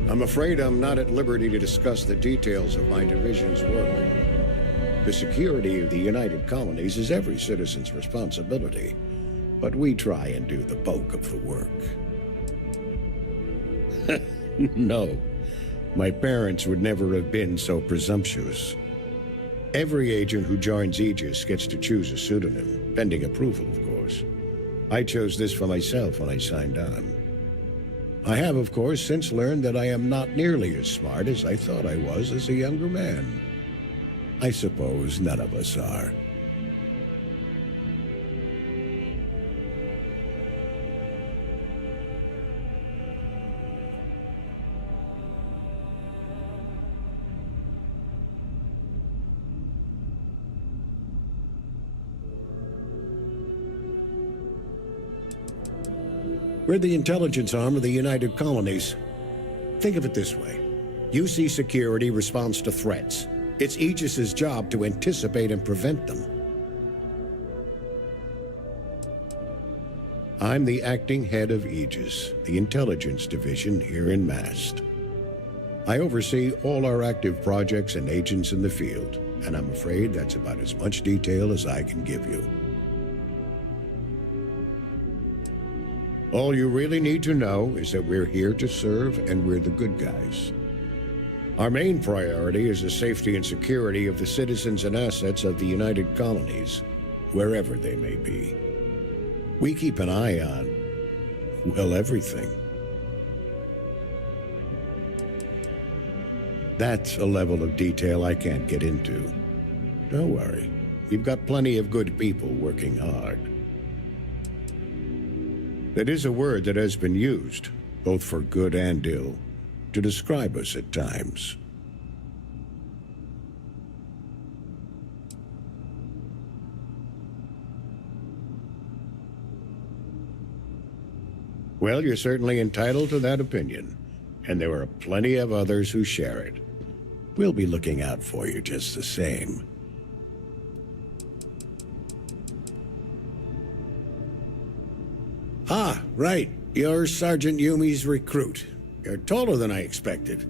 I'm afraid I'm not at liberty to discuss the details of my division's work. The security of the United Colonies is every citizen's responsibility, but we try and do the bulk of the work. No, my parents would never have been so presumptuous. Every agent who joins Aegis gets to choose a pseudonym, pending approval, of course. I chose this for myself when I signed on. I have, of course, since learned that I am not nearly as smart as I thought I was as a younger man. I suppose none of us are. We're the intelligence arm of the United Colonies. Think of it this way. UC security responds to threats. It's Aegis's job to anticipate and prevent them. I'm the acting head of Aegis, the intelligence division here in Mast. I oversee all our active projects and agents in the field, and I'm afraid that's about as much detail as I can give you. All you really need to know is that we're here to serve and we're the good guys. Our main priority is the safety and security of the citizens and assets of the United Colonies, wherever they may be. We keep an eye on, well, everything. That's a level of detail I can't get into. Don't worry, we've got plenty of good people working hard. That is a word that has been used, both for good and ill, to describe us at times. Well, you're certainly entitled to that opinion, and there are plenty of others who share it. We'll be looking out for you just the same. Ah, right. You're Sergeant Yumi's recruit. You're taller than I expected.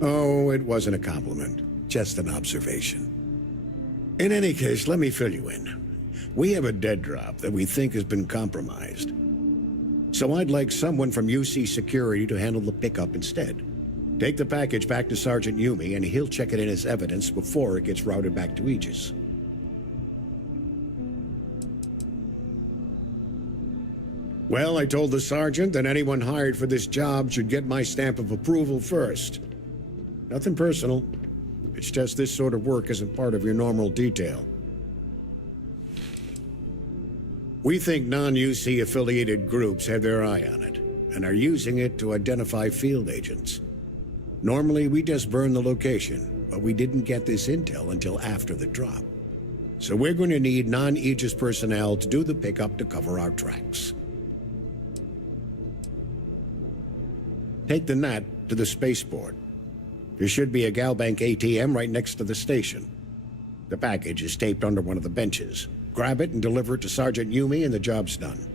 Oh, it wasn't a compliment. Just an observation. In any case, let me fill you in. We have a dead drop that we think has been compromised. So I'd like someone from UC Security to handle the pickup instead. Take the package back to Sergeant Yumi, and he'll check it in as evidence before it gets routed back to Aegis. Well, I told the sergeant that anyone hired for this job should get my stamp of approval first. Nothing personal. It's just this sort of work isn't part of your normal detail. We think non-UC affiliated groups have their eye on it, and are using it to identify field agents. Normally, we just burn the location, but we didn't get this intel until after the drop. So we're going to need non-Aegis personnel to do the pickup to cover our tracks. Take the Nat to the spaceport. There should be a Galbank ATM right next to the station. The package is taped under one of the benches. Grab it and deliver it to Sergeant Yumi, and the job's done.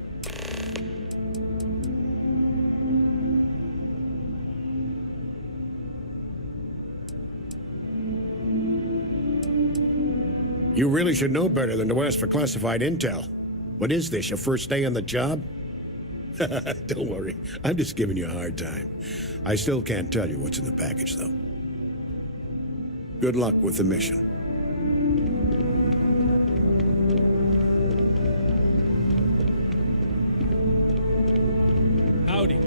You really should know better than to ask for classified intel. What is this, your first day on the job? Don't worry, I'm just giving you a hard time. I still can't tell you what's in the package, though. Good luck with the mission. Howdy.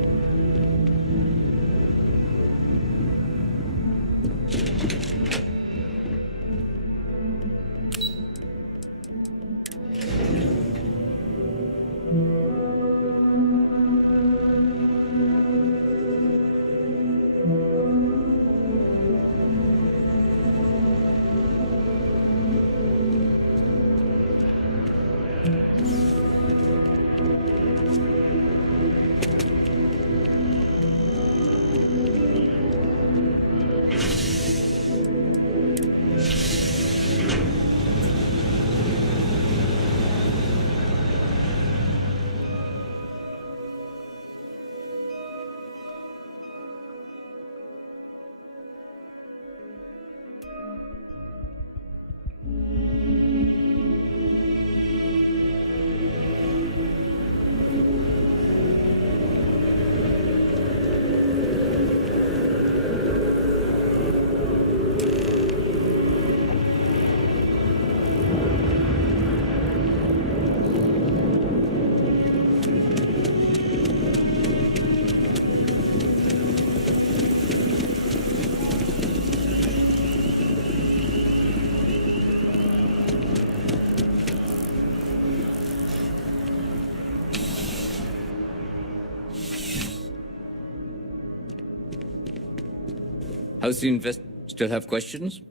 How's the invest? Still have questions?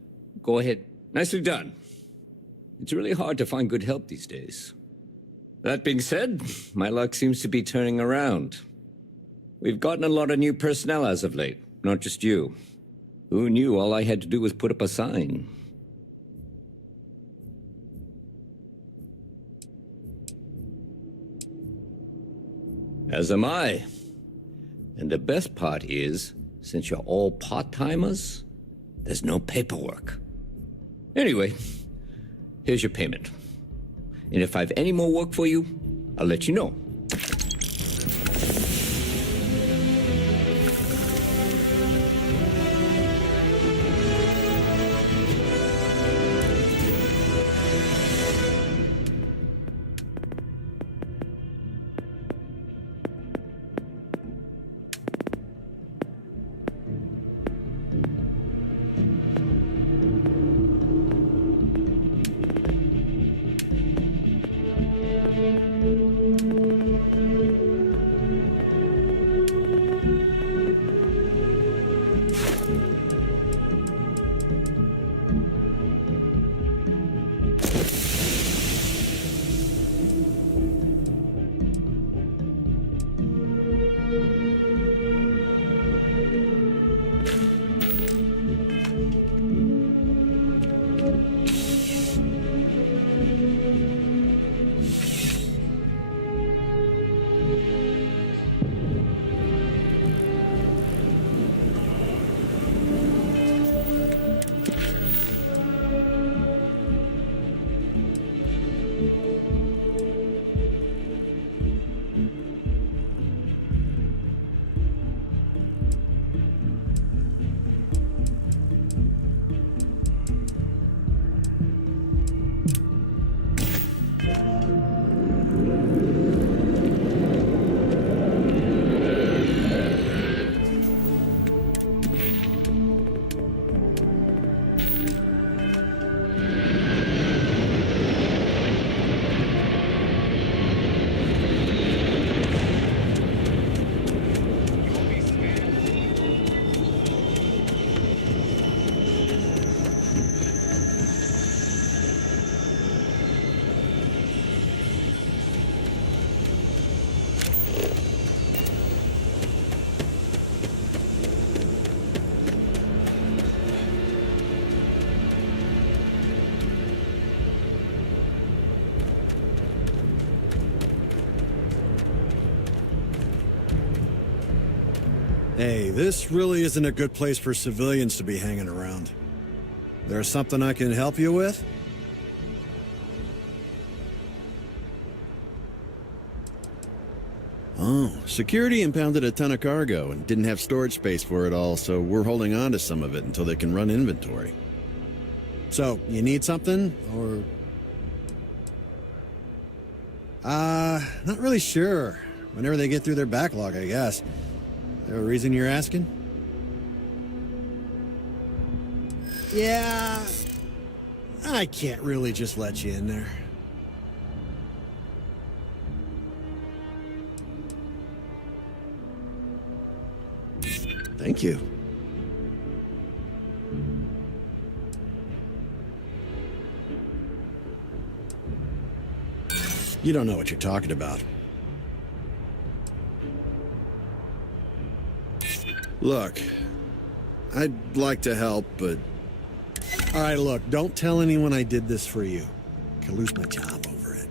Go ahead. Nicely done. It's really hard to find good help these days. That being said, my luck seems to be turning around. We've gotten a lot of new personnel as of late, not just you. Who knew all I had to do was put up a sign? As am I. And the best part is, since you're all part-timers, there's no paperwork. Anyway, here's your payment. And if I have any more work for you, I'll let you know. Hey, this really isn't a good place for civilians to be hanging around. There's something I can help you with? Oh, security impounded a ton of cargo and didn't have storage space for it all, so we're holding on to some of it until they can run inventory. So, you need something, or... not really sure. Whenever they get through their backlog, I guess. There a reason you're asking? Yeah... I can't really just let you in there. Thank you. You don't know what you're talking about. Look, I'd like to help, but... All right, look, don't tell anyone I did this for you. I could lose my job over it.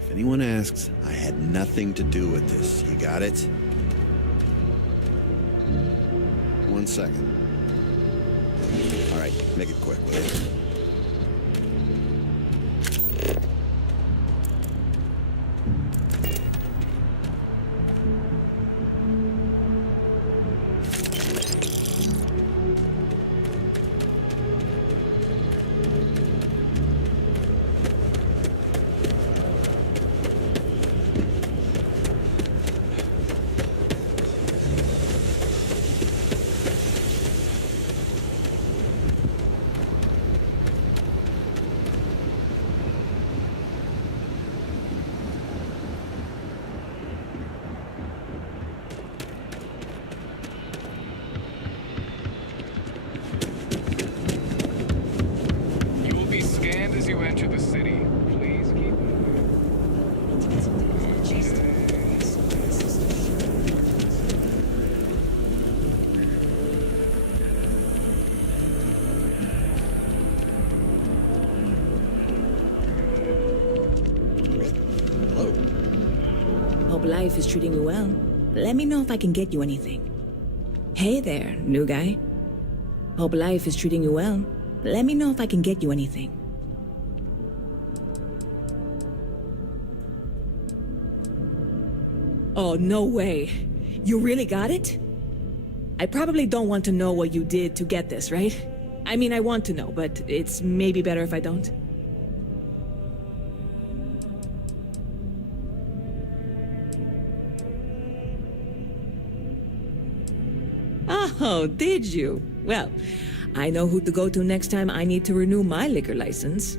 If anyone asks, I had nothing to do with this. You got it? 1 second. All right, make it quick, will you? As you enter the city, please keep Hello. Hope life is treating you well. Let me know if I can get you anything. Hey there, new guy. Hope life is treating you well. Let me know if I can get you anything. Oh, no way. You really got it? I probably don't want to know what you did to get this, right? I mean, I want to know, but it's maybe better if I don't. Oh, did you? Well, I know who to go to next time I need to renew my liquor license.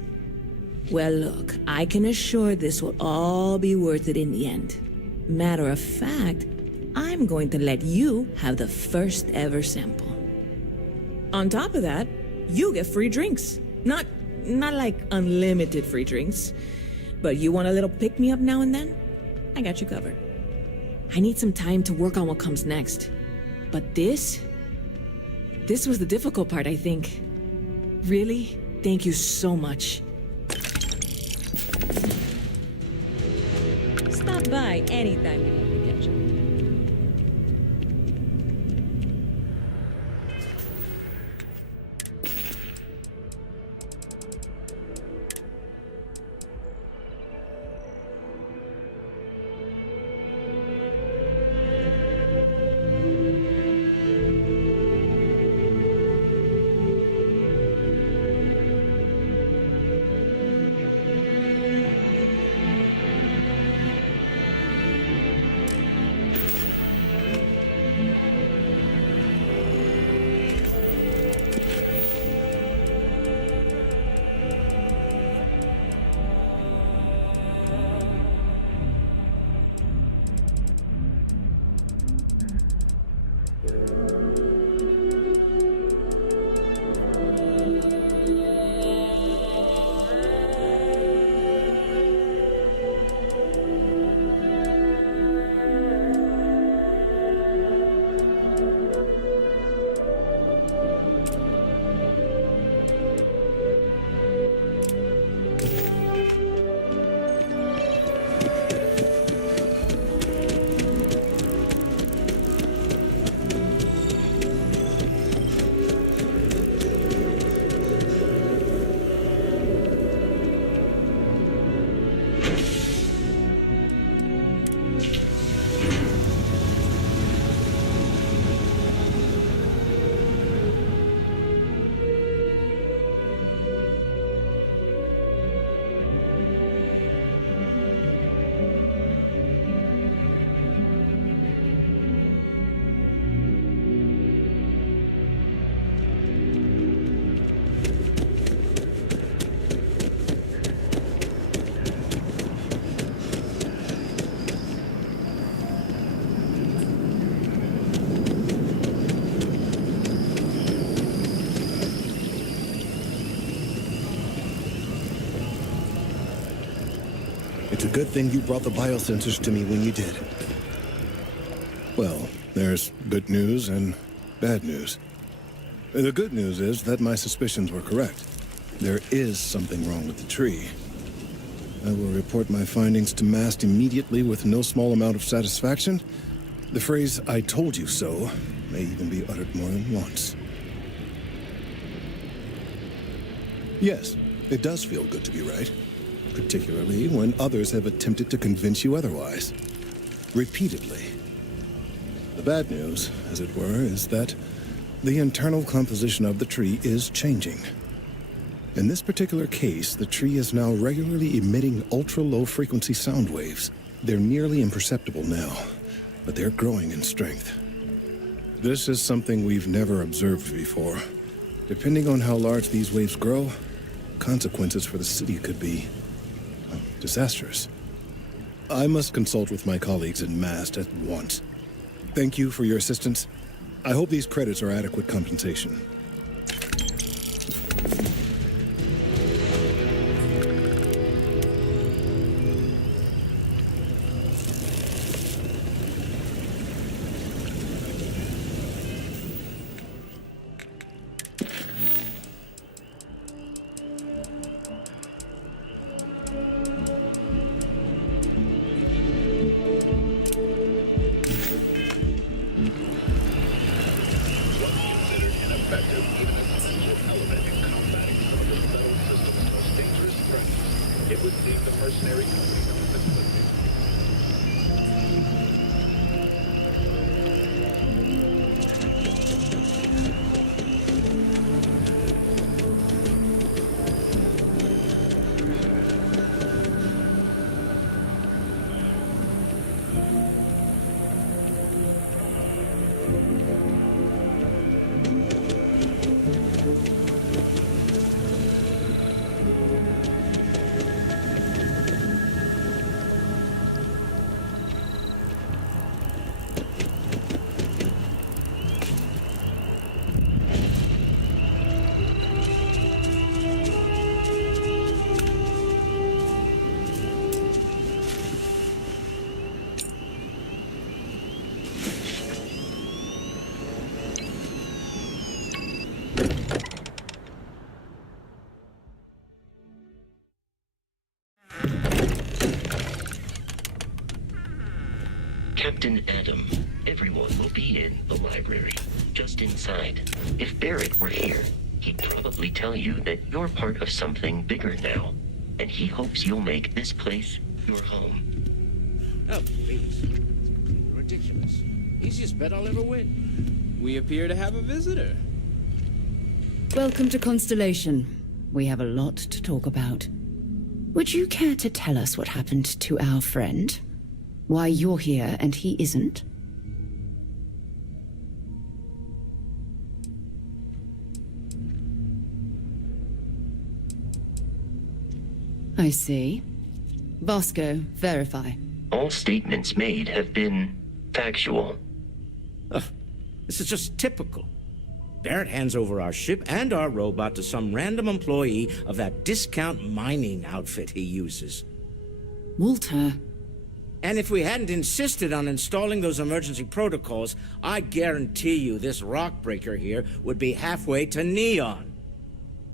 Well, look, I can assure this will all be worth it in the end. Matter of fact, I'm going to let you have the first ever sample. On top of that, you get free drinks. Not like unlimited free drinks, but you want a little pick-me-up now and then? I got you covered. I need some time to work on what comes next. But this was the difficult part, I think. Really, thank you so much. Stop by anytime you need to catch up. It's a good thing you brought the biosensors to me when you did. Well, there's good news and bad news. The good news is that my suspicions were correct. There is something wrong with the tree. I will report my findings to MAST immediately with no small amount of satisfaction. The phrase, "I told you so," may even be uttered more than once. Yes, it does feel good to be right. Particularly when others have attempted to convince you otherwise. Repeatedly. The bad news, as it were, is that the internal composition of the tree is changing. In this particular case, the tree is now regularly emitting ultra-low frequency sound waves. They're nearly imperceptible now, but they're growing in strength. This is something we've never observed before. Depending on how large these waves grow, consequences for the city could be disastrous. I must consult with my colleagues in MAST at once. Thank you for your assistance. I hope these credits are adequate compensation. Captain Adam, everyone will be in the library, just inside. If Barrett were here, he'd probably tell you that you're part of something bigger now, and he hopes you'll make this place your home. Oh, please. It's ridiculous. Easiest bet I'll ever win. We appear to have a visitor. Welcome to Constellation. We have a lot to talk about. Would you care to tell us what happened to our friend? Why you're here and he isn't? I see. Bosco, verify. All statements made have been factual. This is just typical. Barrett hands over our ship and our robot to some random employee of that discount mining outfit he uses. Walter. And if we hadn't insisted on installing those emergency protocols, I guarantee you this rock breaker here would be halfway to Neon.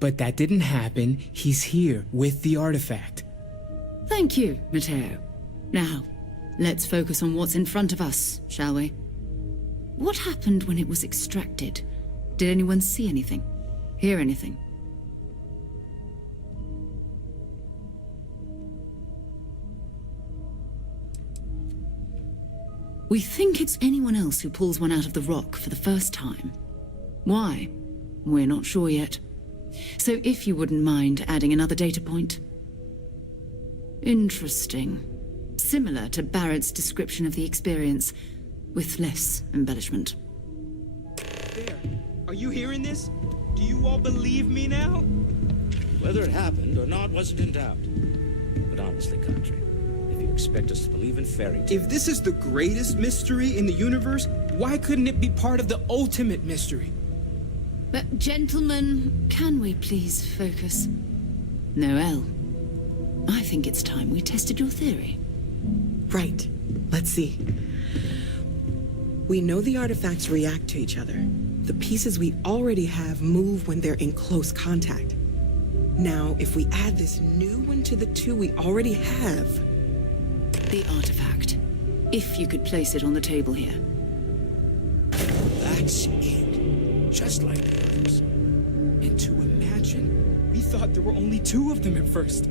But that didn't happen. He's here with the artifact. Thank you, Matteo. Now, let's focus on what's in front of us, shall we? What happened when it was extracted? Did anyone see anything? Hear anything? We think it's anyone else who pulls one out of the rock for the first time. Why? We're not sure yet. So if you wouldn't mind adding another data point. Interesting. Similar to Barrett's description of the experience, with less embellishment. There. Are you hearing this? Do you all believe me now? Whether it happened or not wasn't in doubt. But honestly, Country, if you expect us to believe in fairy tales... If this is the greatest mystery in the universe, why couldn't it be part of the ultimate mystery? But gentlemen, can we please focus? Noel, I think it's time we tested your theory. Right. Let's see. We know the artifacts react to each other. The pieces we already have move when they're in close contact. Now, if we add this new one to the two we already have... The artifact. If you could place it on the table here. That's it. Just like others. And to imagine, we thought there were only two of them at first.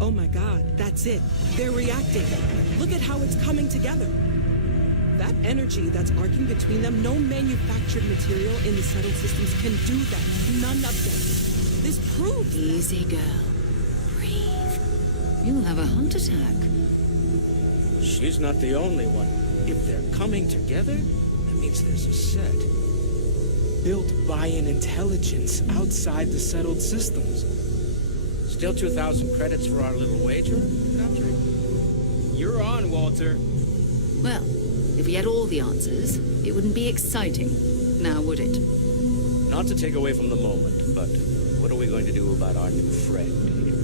Oh my god, that's it. They're reacting. Look at how it's coming together. That energy that's arcing between them, no manufactured material in the settled systems can do that. None of them. This proves... Easy, girl. Breathe. You'll have a heart attack. She's not the only one. If they're coming together, that means there's a set. Built by an intelligence outside the settled systems. Still 2,000 credits for our little wager, Country? You're on, Walter. Well, if we had all the answers, it wouldn't be exciting, now would it? Not to take away from the moment, but what are we going to do about our new friend here?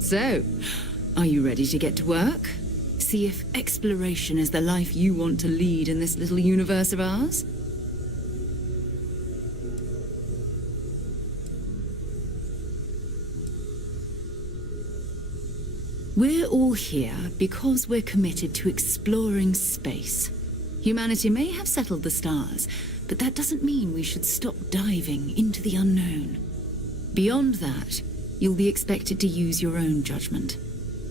So, are you ready to get to work? See if exploration is the life you want to lead in this little universe of ours? We're all here because we're committed to exploring space. Humanity may have settled the stars, but that doesn't mean we should stop diving into the unknown. Beyond that, you'll be expected to use your own judgment,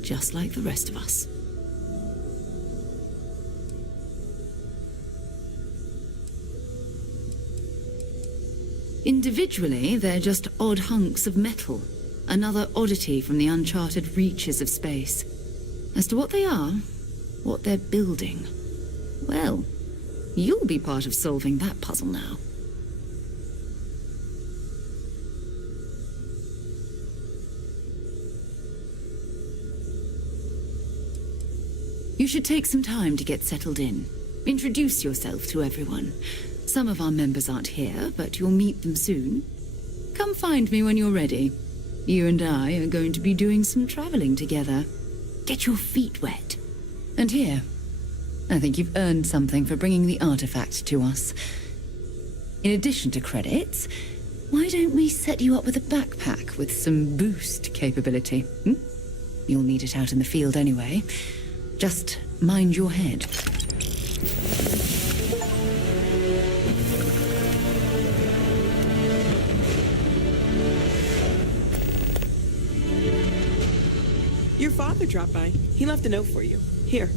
just like the rest of us. Individually, they're just odd hunks of metal. Another oddity from the uncharted reaches of space. As to what they are, what they're building. Well, you'll be part of solving that puzzle now. You should take some time to get settled in. Introduce yourself to everyone. Some of our members aren't here, but you'll meet them soon. Come find me when you're ready. You and I are going to be doing some traveling together. Get your feet wet. And here, I think you've earned something for bringing the artifact to us. In addition to credits, why don't we set you up with a backpack with some boost capability? Hmm? You'll need it out in the field anyway. Just mind your head. Your father dropped by. He left a note for you. Here.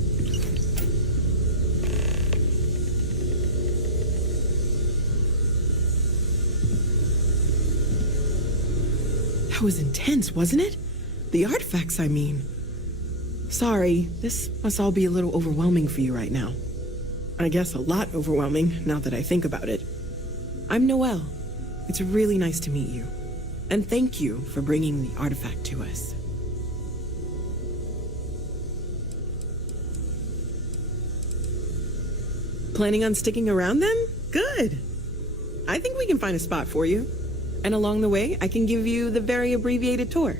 That was intense, wasn't it? The artifacts, I mean. Sorry, this must all be a little overwhelming for you right now. I guess a lot overwhelming, now that I think about it. I'm Noelle. It's really nice to meet you. And thank you for bringing the artifact to us. Planning on sticking around then? Good. I think we can find a spot for you. And along the way, I can give you the very abbreviated tour.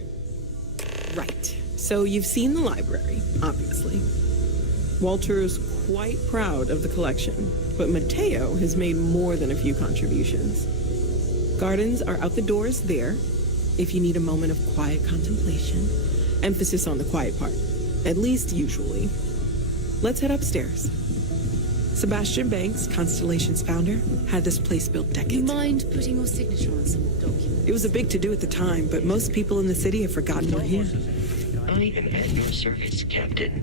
Right. So you've seen the library, obviously. Walter's quite proud of the collection, but Mateo has made more than a few contributions. Gardens are out the doors there, if you need a moment of quiet contemplation. Emphasis on the quiet part, at least usually. Let's head upstairs. Sebastian Banks, Constellation's founder, had this place built decades ago. Mind putting your signature on some document? It was a big to-do at the time, but most people in the city have forgotten we're here. I am at your service, Captain.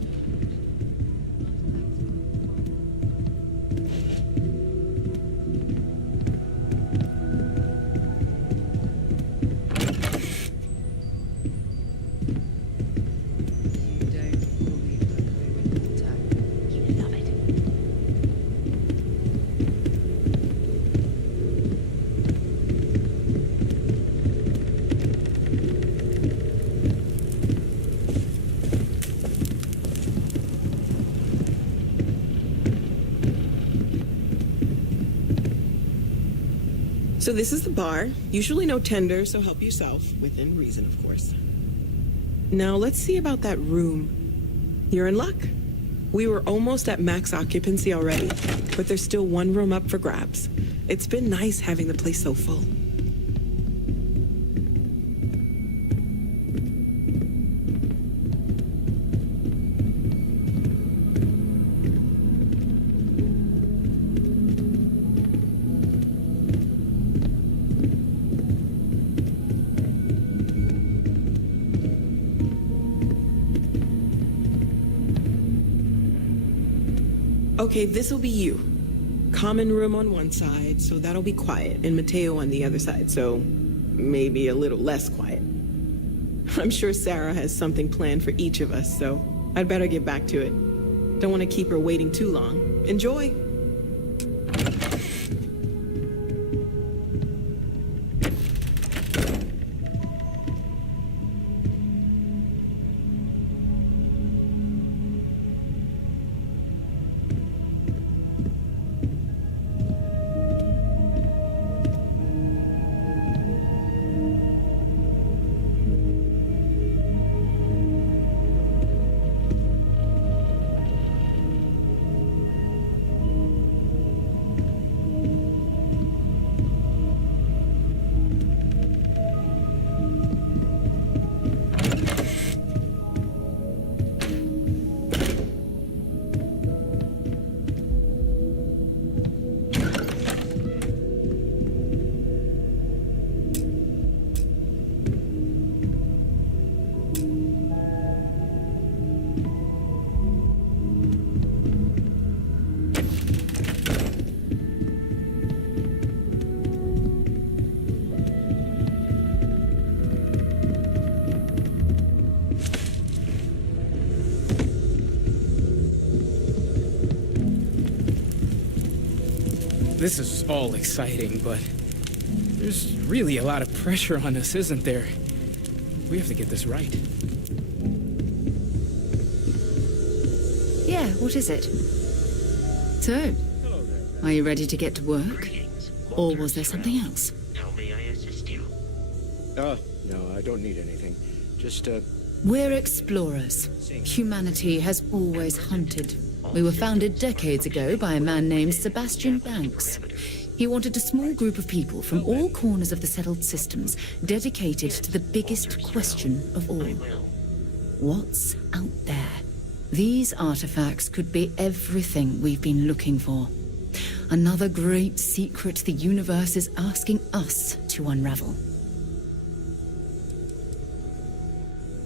So this is the bar. Usually no tender, so help yourself. Within reason, of course. Now let's see about that room. You're in luck. We were almost at max occupancy already, but there's still one room up for grabs. It's been nice having the place so full. Okay, this'll be you. Common room on one side, so that'll be quiet, and Mateo on the other side, so maybe a little less quiet. I'm sure Sarah has something planned for each of us, so I'd better get back to it. Don't want to keep her waiting too long. Enjoy! This is all exciting, but there's really a lot of pressure on us, isn't there? We have to get this right. Yeah, what is it? So, are you ready to get to work? Or was there something else? How may I assist you? No, I don't need anything. Just, We're explorers. Humanity has always hunted. We were founded decades ago by a man named Sebastian Banks. He wanted a small group of people from all corners of the settled systems dedicated to the biggest question of all. What's out there? These artifacts could be everything we've been looking for. Another great secret the universe is asking us to unravel.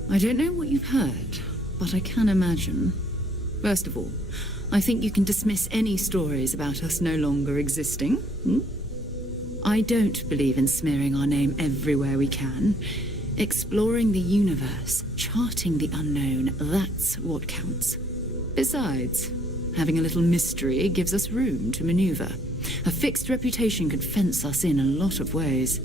I don't know what you've heard, but I can imagine. First of all, I think you can dismiss any stories about us no longer existing. I don't believe in smearing our name everywhere we can. Exploring the universe, charting the unknown, that's what counts. Besides, having a little mystery gives us room to maneuver. A fixed reputation could fence us in a lot of ways.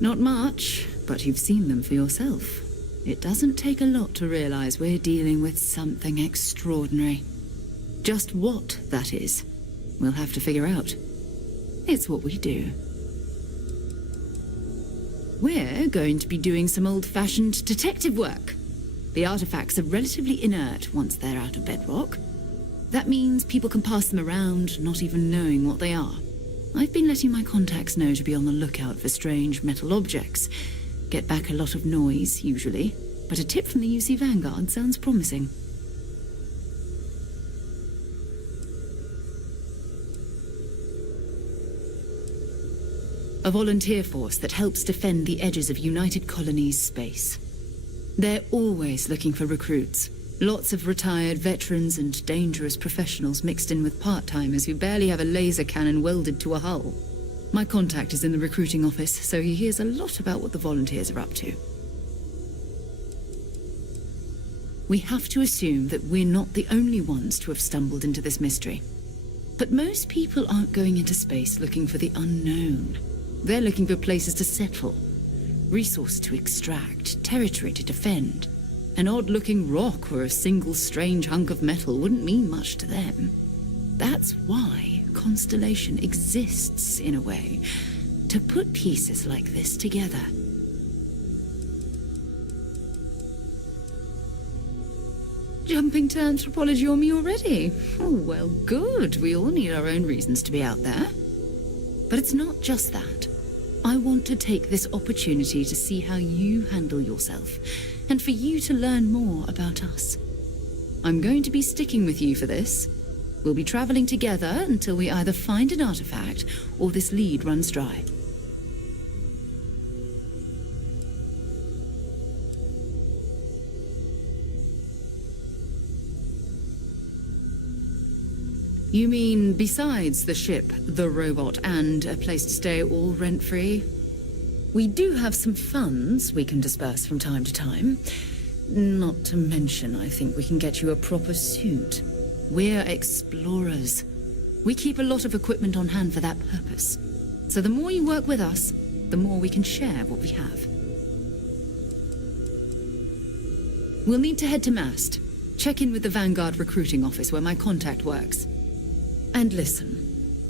Not much, but you've seen them for yourself. It doesn't take a lot to realize we're dealing with something extraordinary. Just what that is, we'll have to figure out. It's what we do. We're going to be doing some old-fashioned detective work. The artifacts are relatively inert once they're out of bedrock. That means people can pass them around, not even knowing what they are. I've been letting my contacts know to be on the lookout for strange metal objects. Get back a lot of noise, usually, but a tip from the UC Vanguard sounds promising. A volunteer force that helps defend the edges of United Colonies space. They're always looking for recruits. Lots of retired veterans and dangerous professionals mixed in with part-timers who barely have a laser cannon welded to a hull. My contact is in the recruiting office, so he hears a lot about what the volunteers are up to. We have to assume that we're not the only ones to have stumbled into this mystery. But most people aren't going into space looking for the unknown. They're looking for places to settle, resources to extract, territory to defend. An odd-looking rock or a single strange hunk of metal wouldn't mean much to them. That's why Constellation exists, in a way, to put pieces like this together. Jumping to anthropology on me already? Oh, well, good. We all need our own reasons to be out there. But it's not just that. I want to take this opportunity to see how you handle yourself, and for you to learn more about us. I'm going to be sticking with you for this. We'll be traveling together until we either find an artifact or this lead runs dry. You mean besides the ship, the robot, and a place to stay all rent-free? We do have some funds we can disperse from time to time. Not to mention, I think we can get you a proper suit. We're explorers. We keep a lot of equipment on hand for that purpose. So the more you work with us, the more we can share what we have. We'll need to head to Mast. Check in with the Vanguard recruiting office where my contact works. And listen,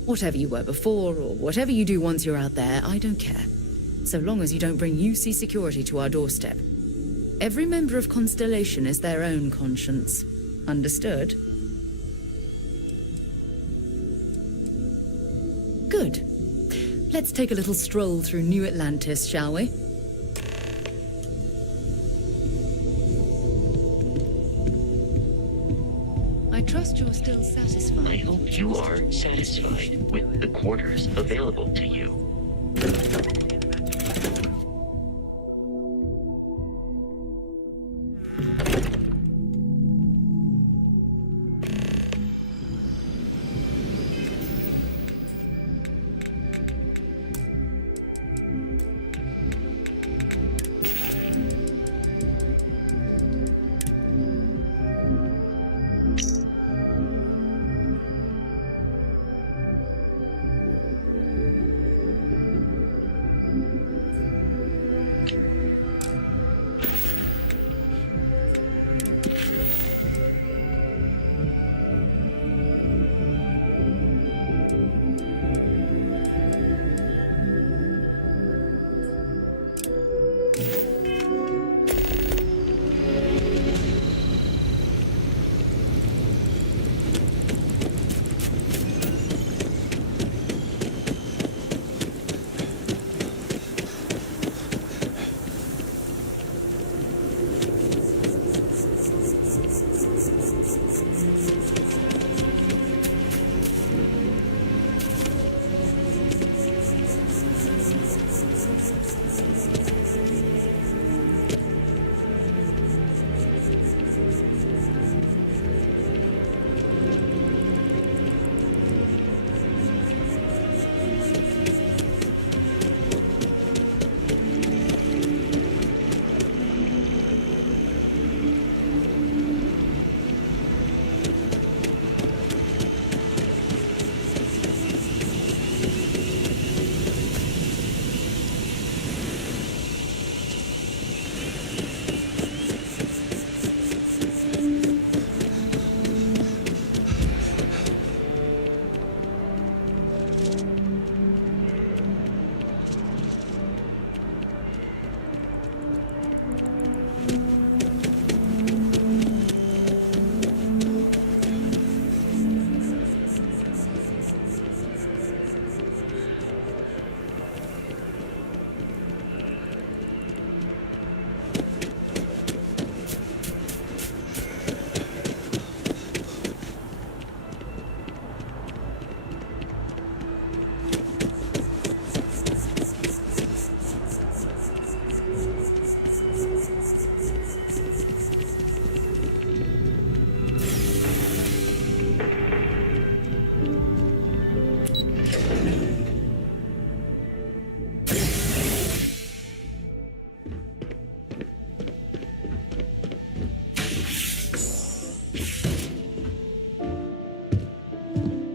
whatever you were before, or whatever you do once you're out there, I don't care. So long as you don't bring UC security to our doorstep. Every member of Constellation is their own conscience. Understood? Good. Let's take a little stroll through New Atlantis, shall we? I trust you're still satisfied. I hope you are satisfied with the quarters available to you.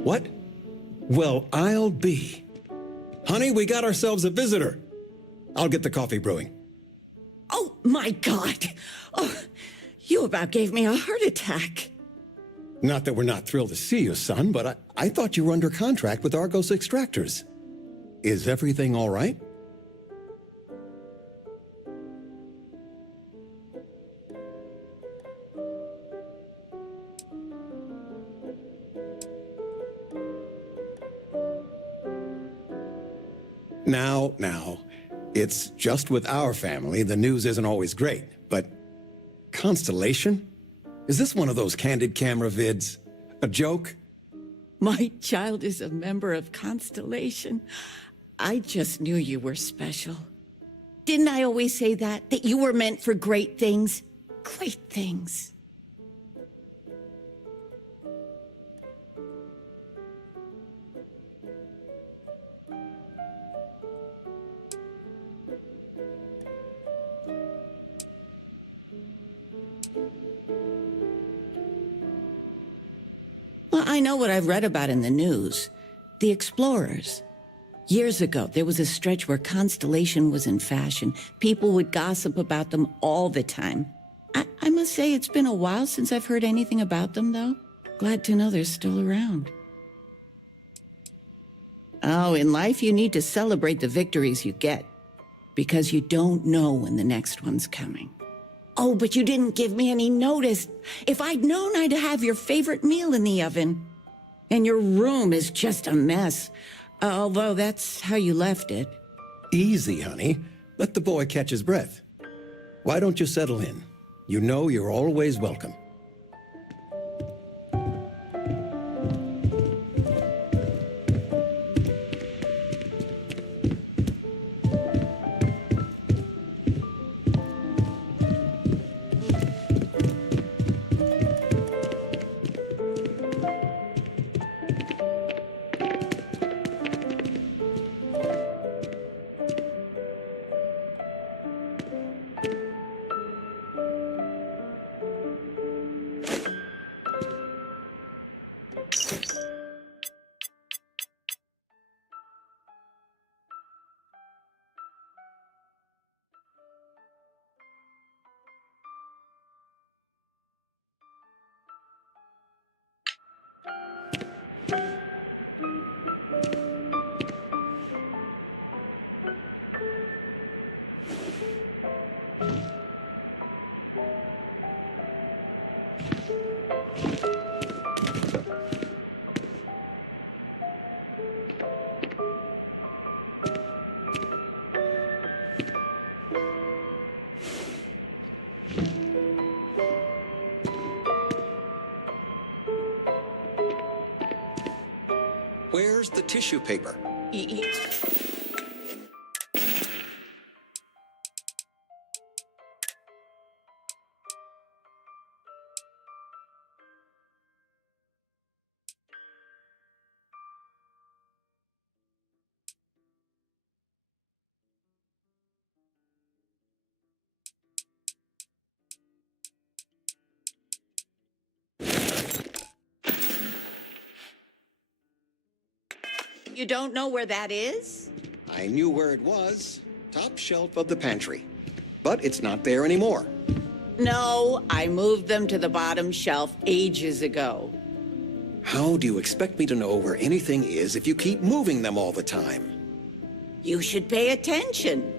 What? Well, I'll be. Honey, we got ourselves a visitor. I'll get the coffee brewing. Oh, my God. Oh, you about gave me a heart attack. Not that we're not thrilled to see you, son, but I thought you were under contract with Argos Extractors. Is everything all right? Now, it's just with our family, the news isn't always great, but Constellation? Is this one of those candid camera vids? A joke? My child is a member of Constellation. I just knew you were special. Didn't I always say that? That you were meant for great things? Great things. Well, I know what I've read about in the news. The explorers. Years ago, there was a stretch where Constellation was in fashion. People would gossip about them all the time. I must say it's been a while since I've heard anything about them, though. Glad to know they're still around. Oh, in life you need to celebrate the victories you get, because you don't know when the next one's coming. Oh, but you didn't give me any notice. If I'd known I'd have your favorite meal in the oven. And your room is just a mess. Although that's how you left it. Easy, honey. Let the boy catch his breath. Why don't you settle in? You know you're always welcome. Where's the tissue paper? You don't know where that is? I knew where it was. Top shelf of the pantry. But it's not there anymore. No, I moved them to the bottom shelf ages ago. How do you expect me to know where anything is if you keep moving them all the time? You should pay attention.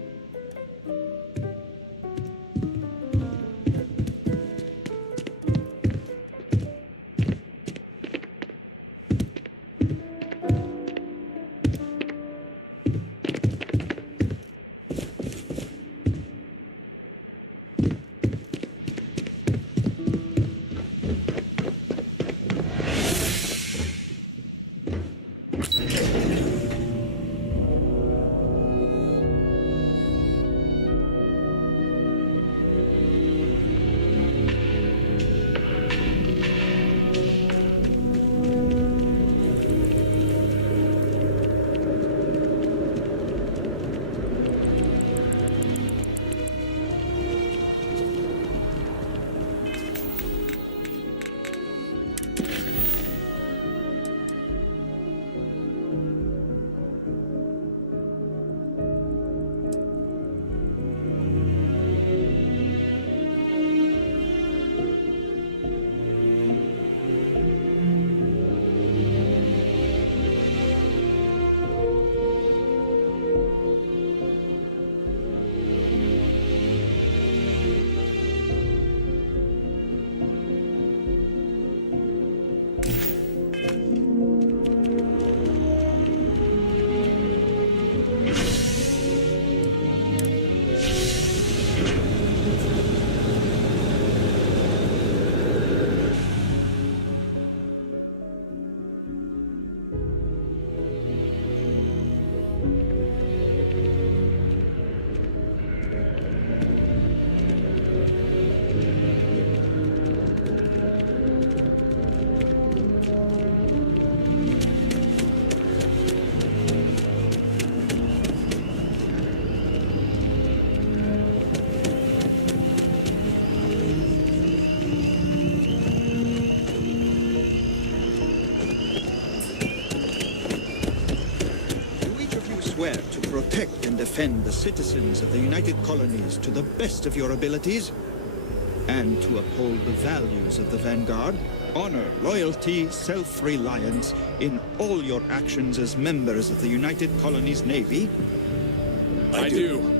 swear to protect and defend the citizens of the United Colonies to the best of your abilities, and to uphold the values of the Vanguard, honor, loyalty, self-reliance in all your actions as members of the United Colonies Navy? I do.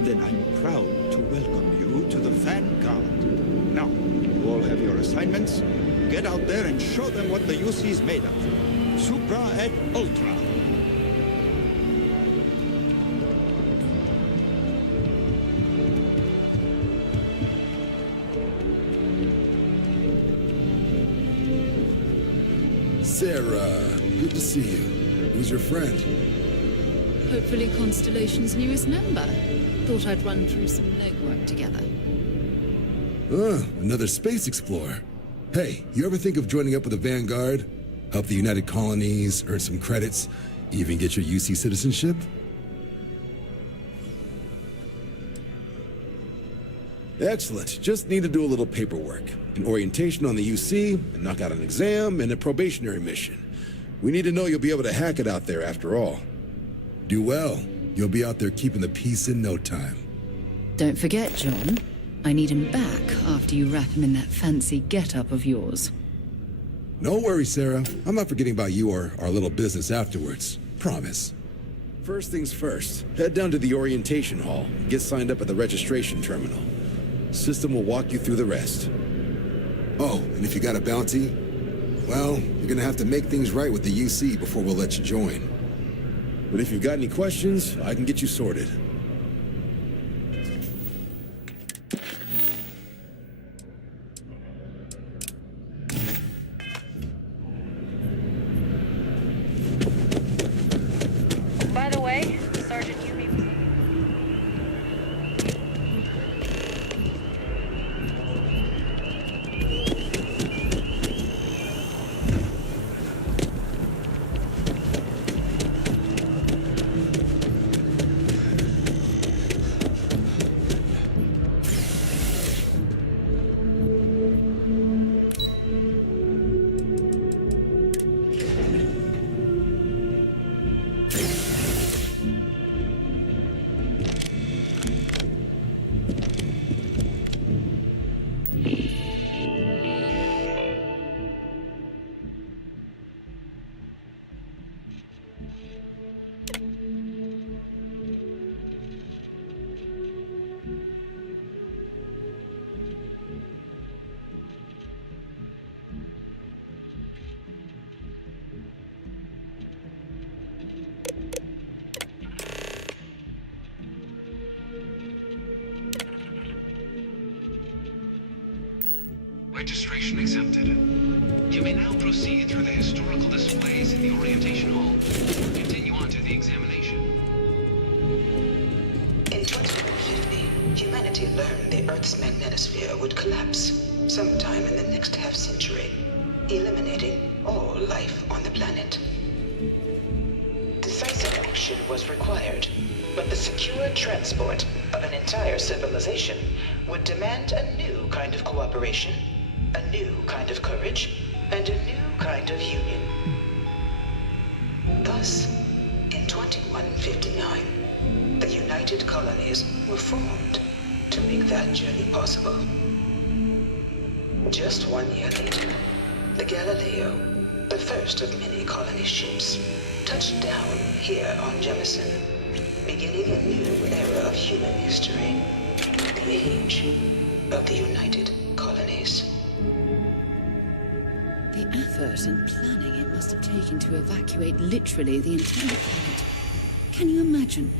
Then I'm proud to welcome you to the Vanguard. Now, you all have your assignments. Get out there and show them what the UC's made of. Supra et Ultra. Sarah, good to see you. Who's your friend? Hopefully Constellation's newest member. Thought I'd run through some legwork together. Another space explorer. Hey, you ever think of joining up with the Vanguard? Help the United Colonies, earn some credits, even get your UC citizenship? Excellent. Just need to do a little paperwork. An orientation on the UC, and knock out an exam, and a probationary mission. We need to know you'll be able to hack it out there after all. Do well. You'll be out there keeping the peace in no time. Don't forget, John. I need him back after you wrap him in that fancy get-up of yours. No worries, Sarah. I'm not forgetting about you or our little business afterwards. Promise. First things first, head down to the orientation hall. Get signed up at the registration terminal. System will walk you through the rest. Oh, and if you got a bounty, well, you're gonna have to make things right with the UC before we'll let you join. But if you've got any questions, I can get you sorted. By the way, Sergeant Yumi was... Registration accepted. You may now proceed through the historical displays in the orientation hall. Continue on to the examination. In 2150, humanity learned the Earth's magnetosphere would collapse sometime in the next half-century, eliminating all life on the planet. Decisive action was required, but the secure transport of an entire civilization would demand a new kind of cooperation, a new kind of courage, and a new kind of union. Thus, in 2159, the United Colonies were formed to make that journey possible. Just 1 year later, the Galileo, the first of many colony ships, touched down here on Jemison, beginning a new era of human history, the age of the United Colonies. The effort and planning it must have taken to evacuate literally the entire planet. Can you imagine?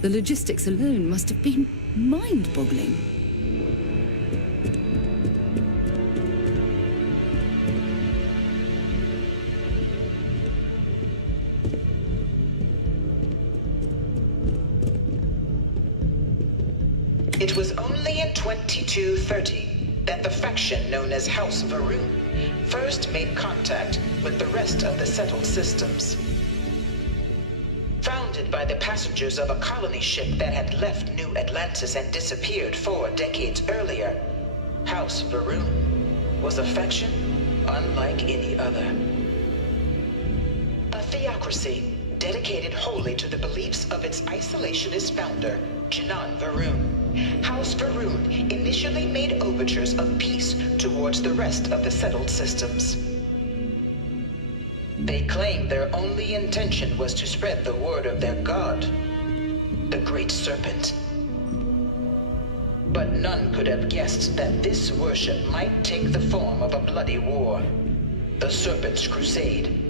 The logistics alone must have been mind-boggling. It was only in 2230 that the faction known as House Varun first made contact with the rest of the settled systems. Founded by the passengers of a colony ship that had left New Atlantis and disappeared 4 decades earlier, House Varun was a faction unlike any other. A theocracy dedicated wholly to the beliefs of its isolationist founder, Janan Varun. House Varun initially made overtures of peace towards the rest of the settled systems. They claimed their only intention was to spread the word of their god, the Great Serpent. But none could have guessed that this worship might take the form of a bloody war, the Serpent's Crusade.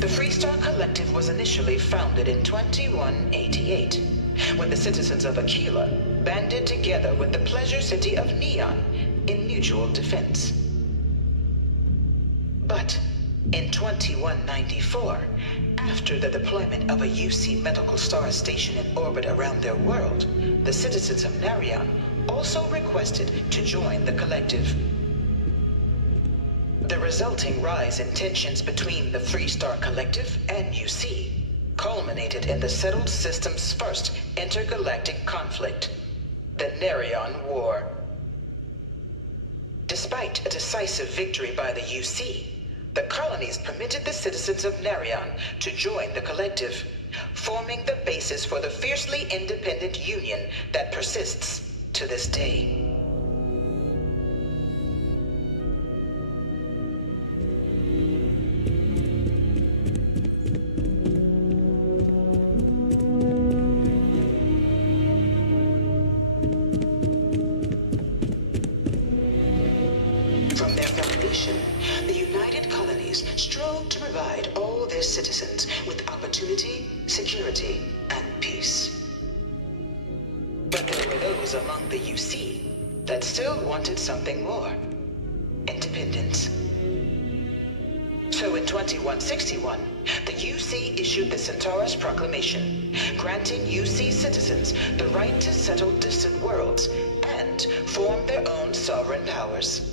The Freestar Collective was initially founded in 2188, when the citizens of Aquila banded together with the pleasure city of Neon in mutual defense. But in 2194, after the deployment of a UC medical star station in orbit around their world, the citizens of Narion also requested to join the collective. The resulting rise in tensions between the Freestar Collective and UC culminated in the settled system's first intergalactic conflict, the Narion War. Despite a decisive victory by the UC, the colonies permitted the citizens of Narion to join the collective, forming the basis for the fiercely independent union that persists to this day. From their foundation, the United Colonies strove to provide all their citizens with opportunity, security, and peace. But there were those among the UC that still wanted something more: independence. So in 2161, the UC issued the Centaurus Proclamation, granting UC citizens the right to settle distant worlds and form their own sovereign powers.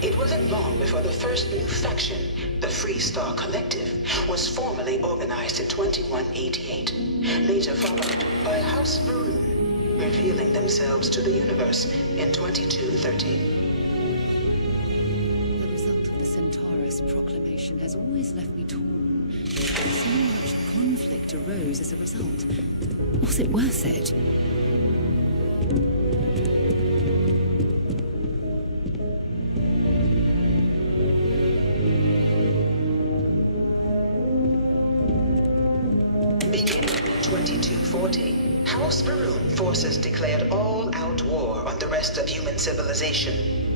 It wasn't long before the first new faction, the Freestar Collective, was formally organized in 2188, later followed by House Varun, revealing themselves to the universe in 2230. The result of the Centaurus Proclamation has always left me torn. So much conflict arose as a result. Was it worth it? Beginning in 2240, House Varun forces declared all-out war on the rest of human civilization,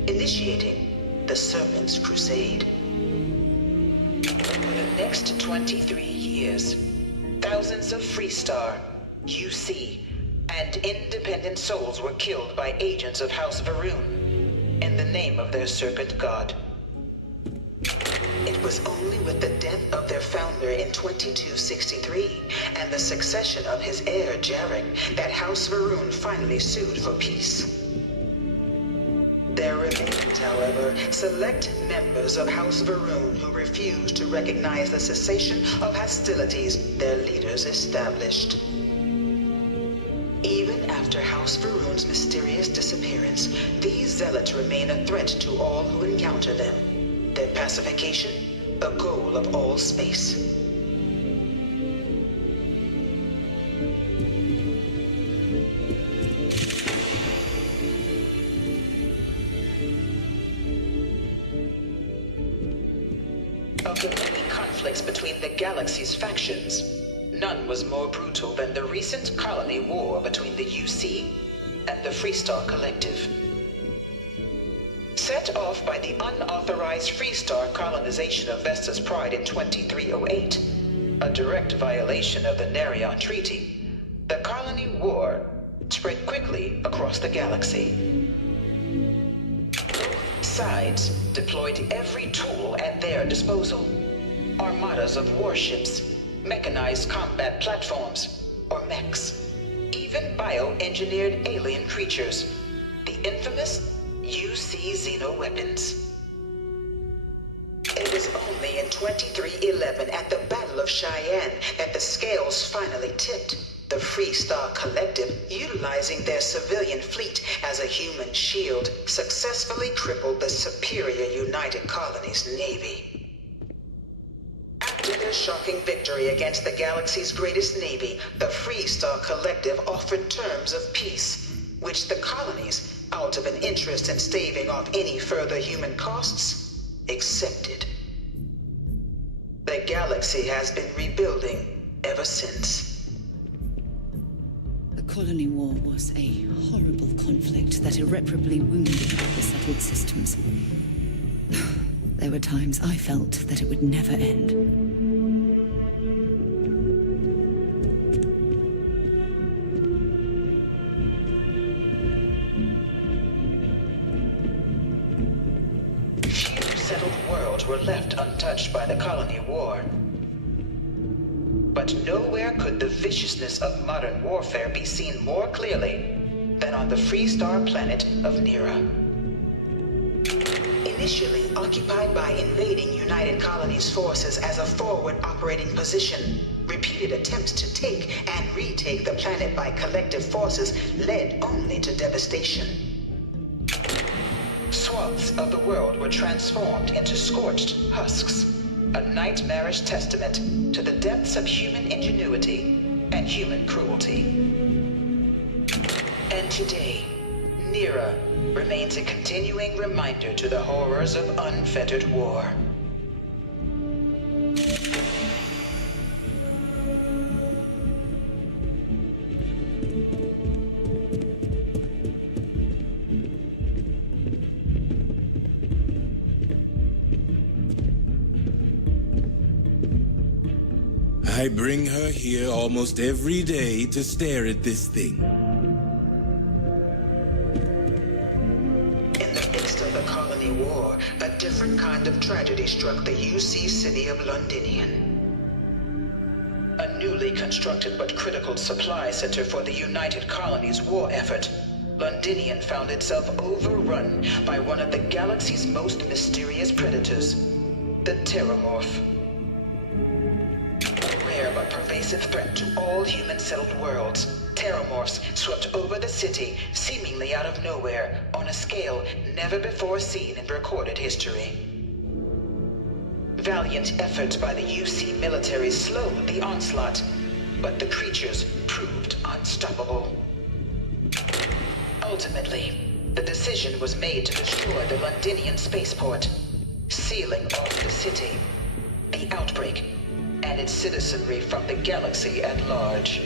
initiating the Serpent's Crusade. For the next 23 years, thousands of Freestar, UC, and independent souls were killed by agents of House Varun in the name of their Serpent God. It was only with the death of their founder in 2263 and the succession of his heir, Jarek, that House Varun finally sued for peace. There remained, however, select members of House Varun who refused to recognize the cessation of hostilities their leaders established. Even after House Varun's mysterious disappearance, these zealots remain a threat to all who encounter them. Their pacification, a goal of all space. Of the many conflicts between the galaxy's factions, none was more brutal than the recent colony war between the UC and the Freestar Collective. Set off by the unauthorized Freestar colonization of Vesta's Pride in 2308, a direct violation of the Narion Treaty, the colony war spread quickly across the galaxy. Both sides deployed every tool at their disposal: armadas of warships, mechanized combat platforms, or mechs, even bio-engineered alien creatures, the infamous UC xeno weapons. 2311 at the Battle of Cheyenne that the scales finally tipped. The Free Star Collective, utilizing their civilian fleet as a human shield, successfully crippled the superior United Colonies Navy. After their shocking victory against the galaxy's greatest navy, the Free Star Collective offered terms of peace, which the colonies, out of an interest in staving off any further human costs, accepted. The galaxy has been rebuilding ever since. The colony war was a horrible conflict that irreparably wounded the settled systems. There were times I felt that it would never end. Few settled worlds were left untouched by the colony war. But nowhere could the viciousness of modern warfare be seen more clearly than on the Free Star planet of Nira. Initially occupied by invading United Colonies forces as a forward operating position, repeated attempts to take and retake the planet by collective forces led only to devastation. Swaths of the world were transformed into scorched husks, a nightmarish testament to the depths of human ingenuity and human cruelty. And today, Nira remains a continuing reminder to the horrors of unfettered war. I bring her here almost every day to stare at this thing. In the midst of the colony war, a different kind of tragedy struck the UC city of Londinian. A newly constructed but critical supply center for the United Colonies war effort, Londinian found itself overrun by one of the galaxy's most mysterious predators, the Terramorph. But pervasive threat to all human-settled worlds, Terramorphs swept over the city, seemingly out of nowhere, on a scale never before seen in recorded history. Valiant efforts by the UC military slowed the onslaught, but the creatures proved unstoppable. Ultimately, the decision was made to destroy the Londinian spaceport, sealing off the city, the outbreak, and its citizenry from the galaxy at large.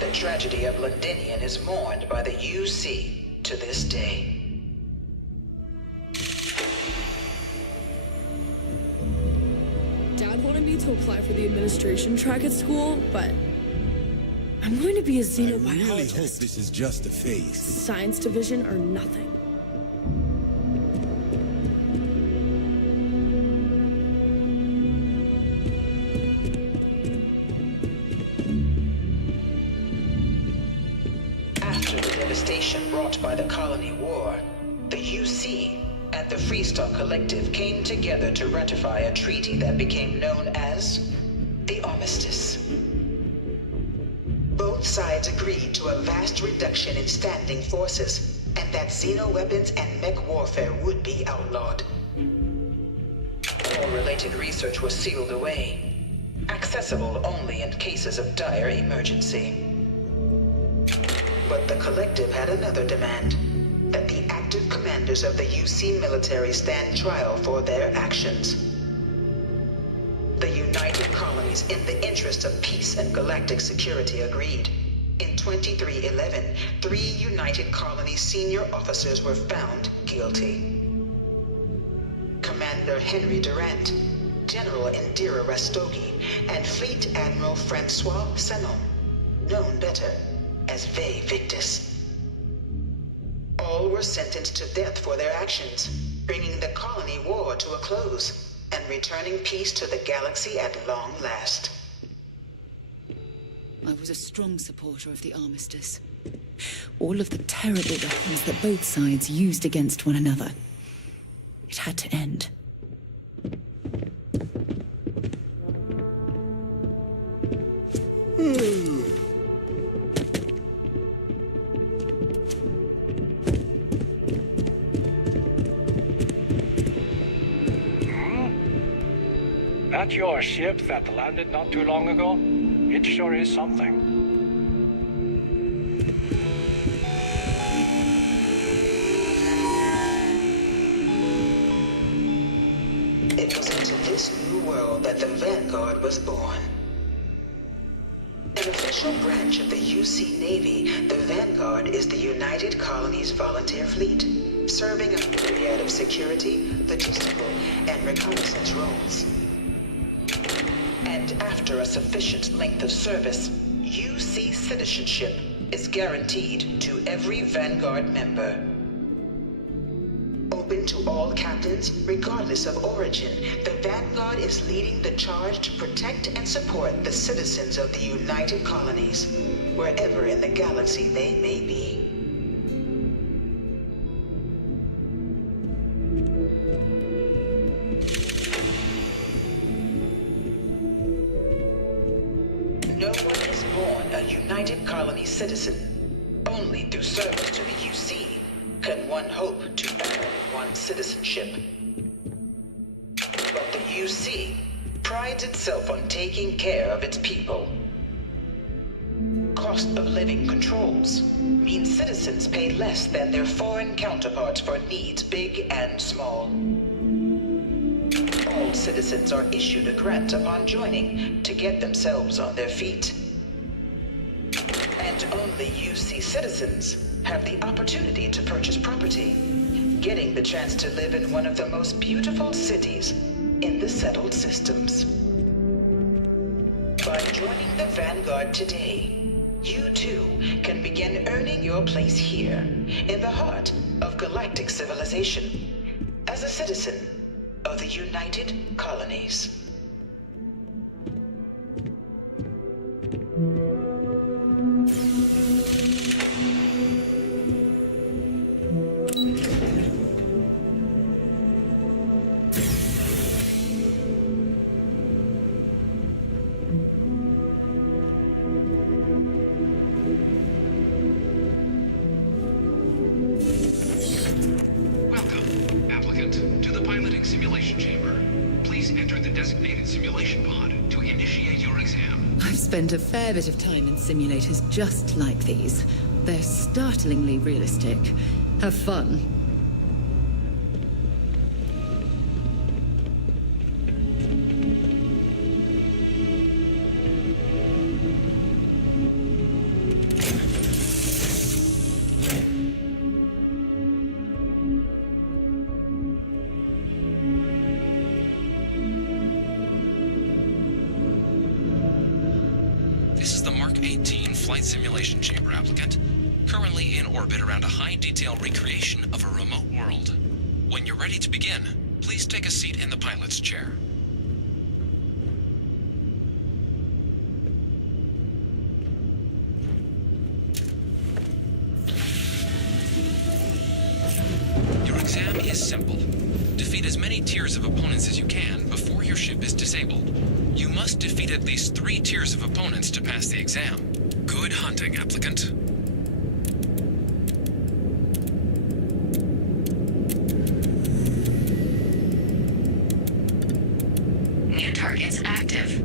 The tragedy of Londinian is mourned by the UC to this day. Dad wanted me to apply for the administration track at school, but I'm going to be a xenobiologist. I really hope this is just a phase. Science division or nothing. Brought by the colony war, the UC and the Free Star Collective came together to ratify a treaty that became known as the Armistice. Both sides agreed to a vast reduction in standing forces, and that xeno-weapons and mech warfare would be outlawed. All related research was sealed away, accessible only in cases of dire emergency. But the Collective had another demand, that the active commanders of the UC military stand trial for their actions. The United Colonies, in the interest of peace and galactic security, agreed. In 2311, 3 United Colonies senior officers were found guilty. Commander Henry Durant, General Indira Rastogi, and Fleet Admiral Francois Sanon, known better as Ve Victus. All were sentenced to death for their actions, bringing the colony war to a close and returning peace to the galaxy at long last. I was a strong supporter of the armistice. All of the terrible weapons that both sides used against one another. It had to end. That your ship that landed not too long ago? It sure is something. It was into this new world that the Vanguard was born. An official branch of the UC Navy, the Vanguard is the United Colonies Volunteer Fleet, serving a myriad of security, logistical, and reconnaissance roles. And after a sufficient length of service, UC citizenship is guaranteed to every Vanguard member. Open to all captains, regardless of origin, the Vanguard is leading the charge to protect and support the citizens of the United Colonies, wherever in the galaxy they may be. No one is born a United Colonies citizen. Only through service to the UC can one hope to earn one's citizenship. But the UC prides itself on taking care of its people. Cost of living controls means citizens pay less than their foreign counterparts for needs big and small. All citizens are issued a grant upon joining to get themselves on their feet. And only UC citizens have the opportunity to purchase property, getting the chance to live in one of the most beautiful cities in the settled systems. By joining the Vanguard today, you too can begin earning your place here, in the heart of galactic civilization, as a citizen of the United Colonies. Welcome, applicant, to the piloting simulation chamber. Please enter the designated simulation pod to initiate your exam. I've spent a fair bit of time in simulators just like these. They're startlingly realistic. Have fun. This is the Mark 18 flight simulation chamber, applicant. Currently in orbit around a high-detail recreation of a remote world. When you're ready to begin, please take a seat in the pilot's chair. Your exam is simple. Defeat as many tiers of opponents as you can before your ship is disabled. You must defeat at least 3 tiers of opponents to pass the exam. Good hunting, applicant. New targets active.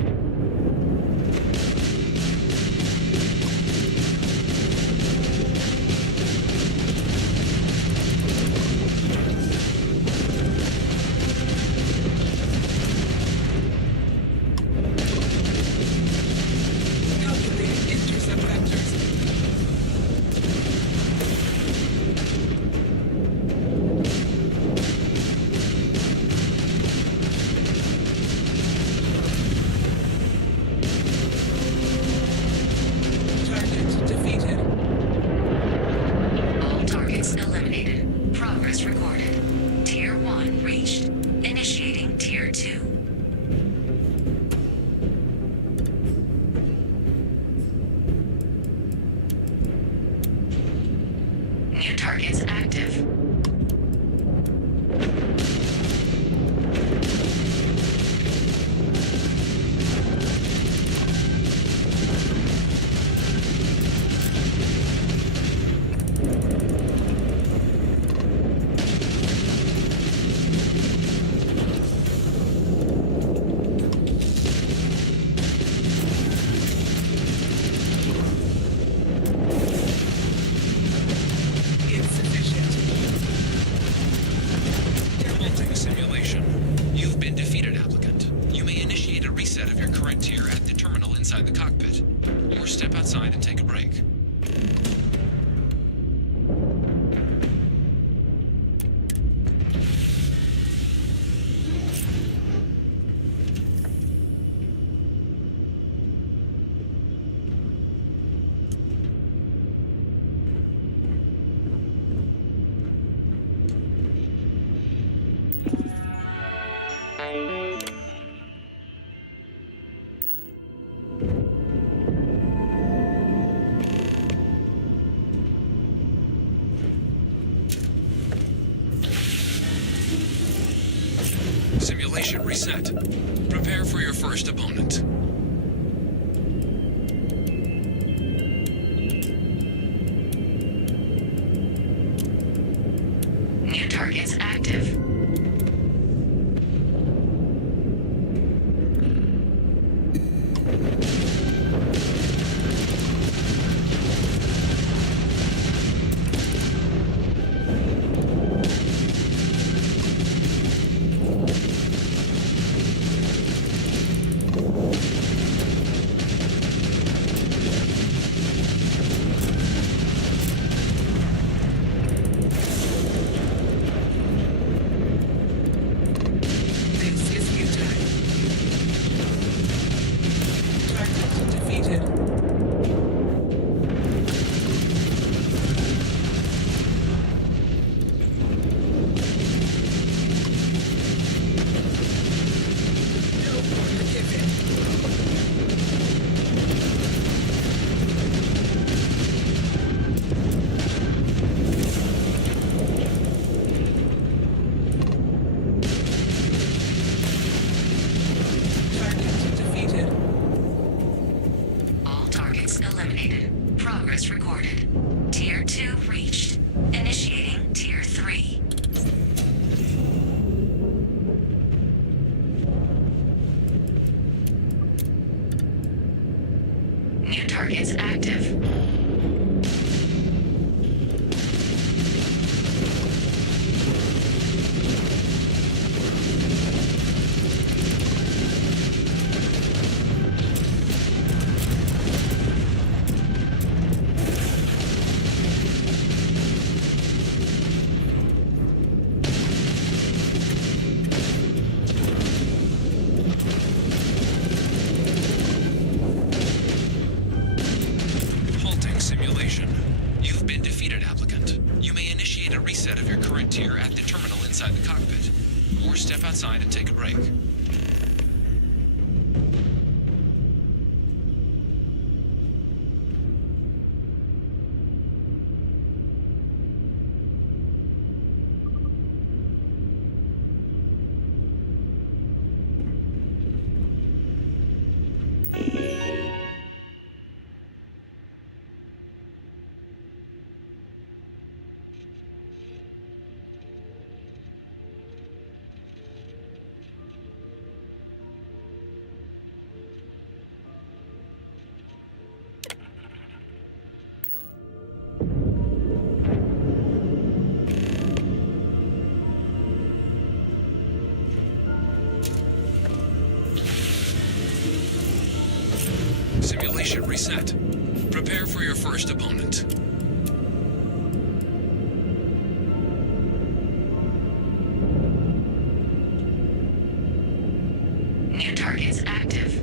Simulation reset. Prepare for your first opponent. New targets active. All targets eliminated. Progress recorded. Tier 2 reached. Initiating Tier 3. New targets active. Halting simulation. You've been defeated, applicant. You may initiate a reset of your current tier at the terminal inside the cockpit, or step outside and take a break. Simulation reset. Prepare for your first opponent. New targets active.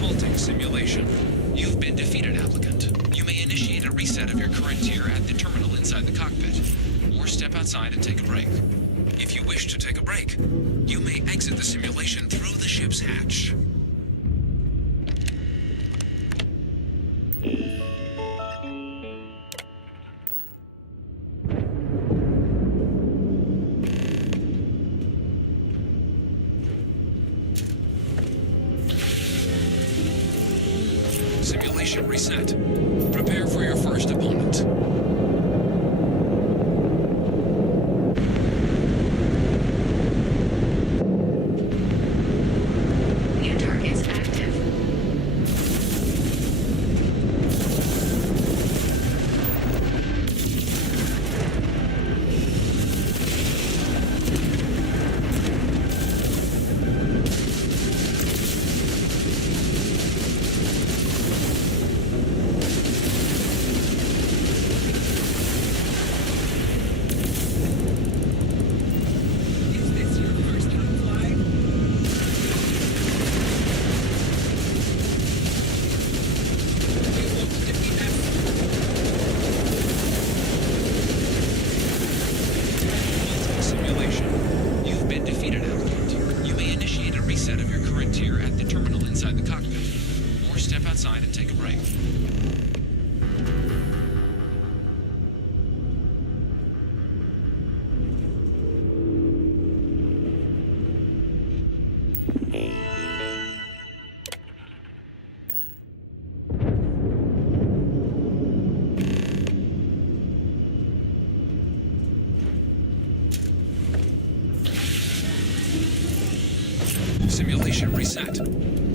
Halting simulation. You've been defeated, applicant. You may initiate a reset of your current tier at the terminal inside the cockpit, or step outside and take a break. If you wish to take a break, you may exit the simulation through the ship's hatch. Simulation reset. Prepare for your first opponent. New targets active. and take a break. Simulation reset.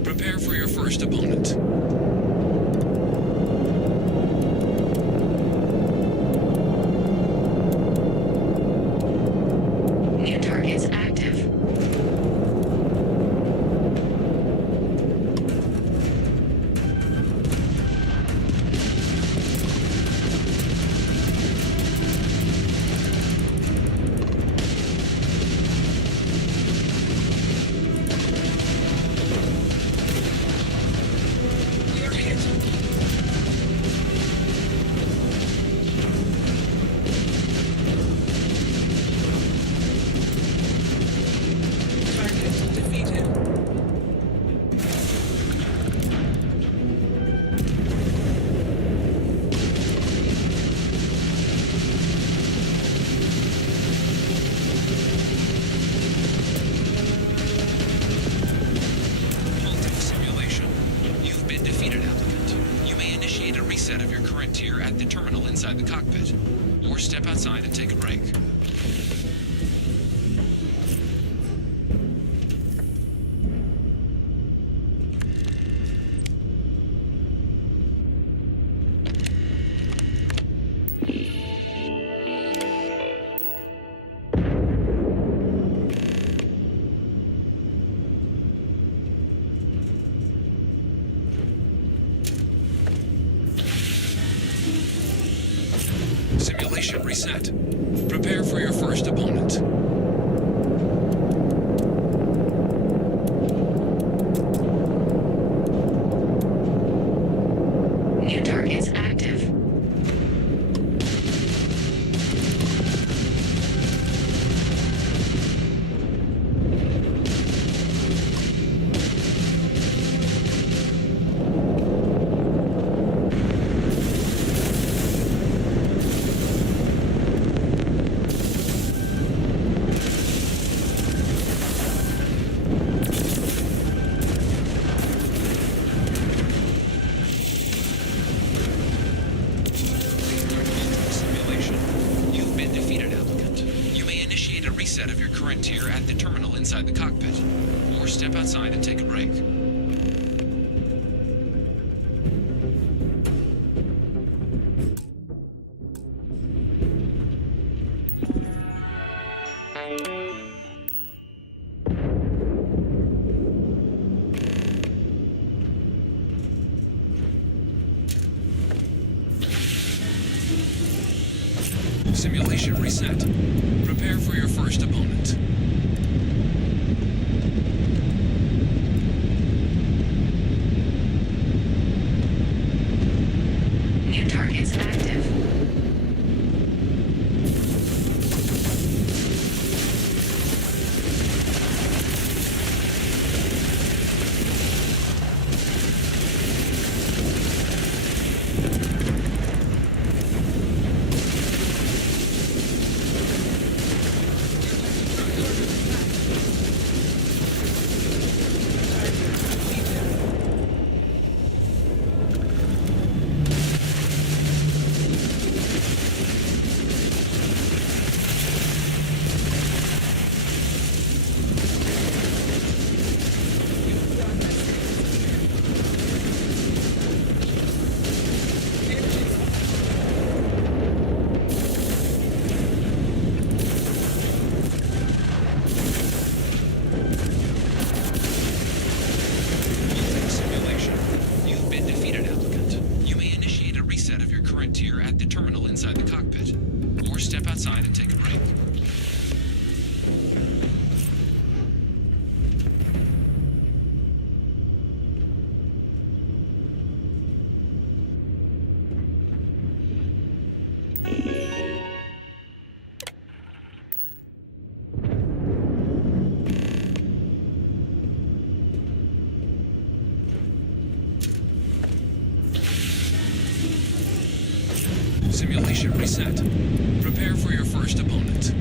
Prepare for your first opponent. New targets active. Reset of your current tier at the terminal inside the cockpit, or step outside and take a break. Simulation reset. Prepare for your first opponent. New targets active. Reset of your current tier at the terminal inside the cockpit, or step outside and take a break. Simulation reset. Prepare for your first opponent. New targets active. Tier at the terminal inside the cockpit, or step outside and take a break. Reset. Prepare for your first opponent.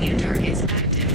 New targets active.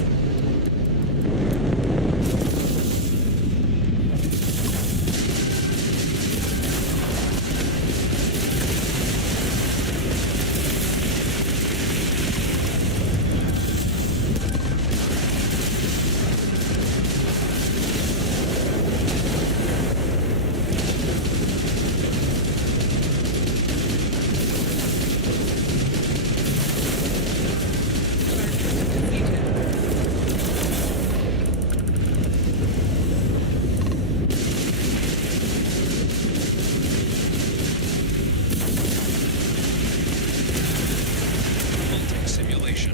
Simulation.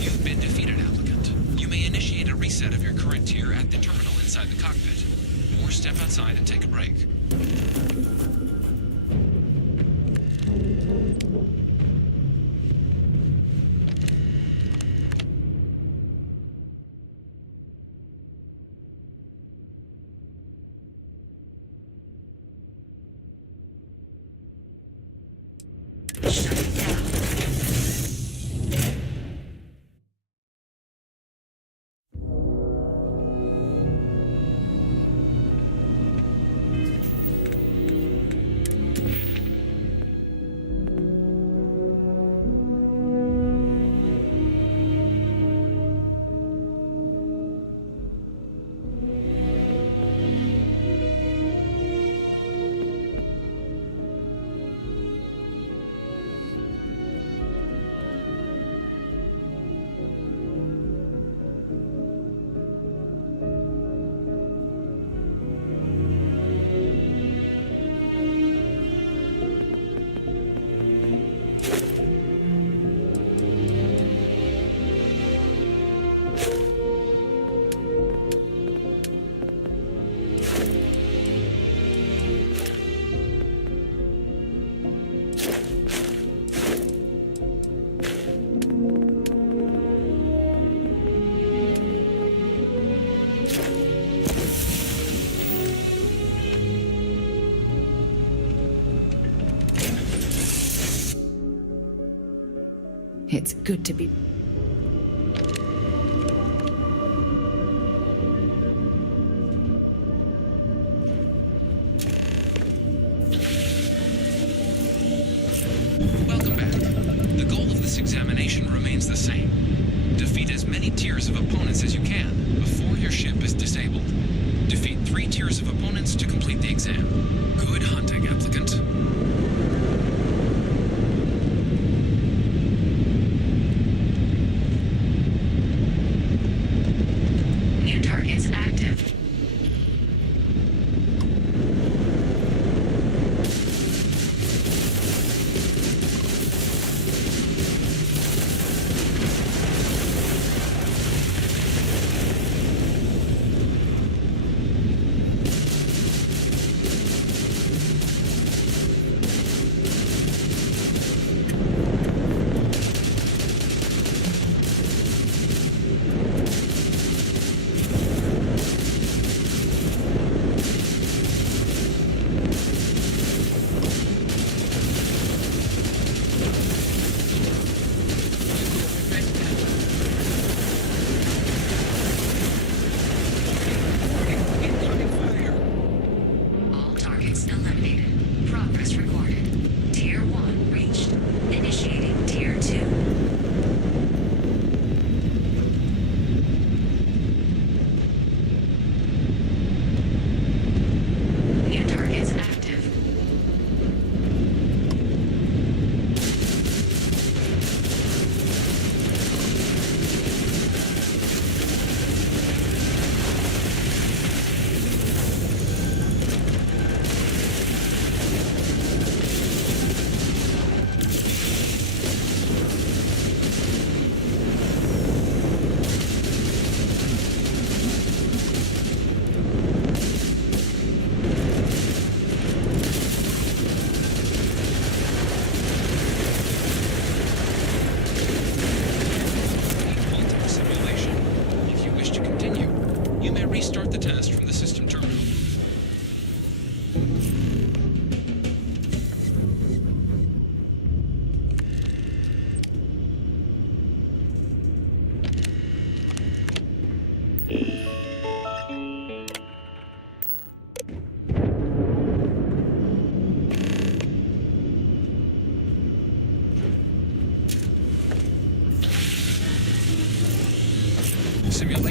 You've been defeated, applicant. You may initiate a reset of your current tier at the terminal inside the cockpit, or step outside and take a break. It's good to be... Welcome back. The goal of this examination remains the same. Defeat as many tiers of opponents as you can before your ship is disabled. Defeat 3 tiers of opponents to complete the exam. Good hunting, applicant. New targets active.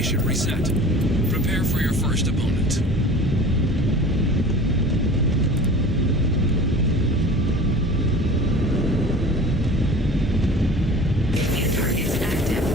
spaceship reset. Prepare for your first opponent. New targets active.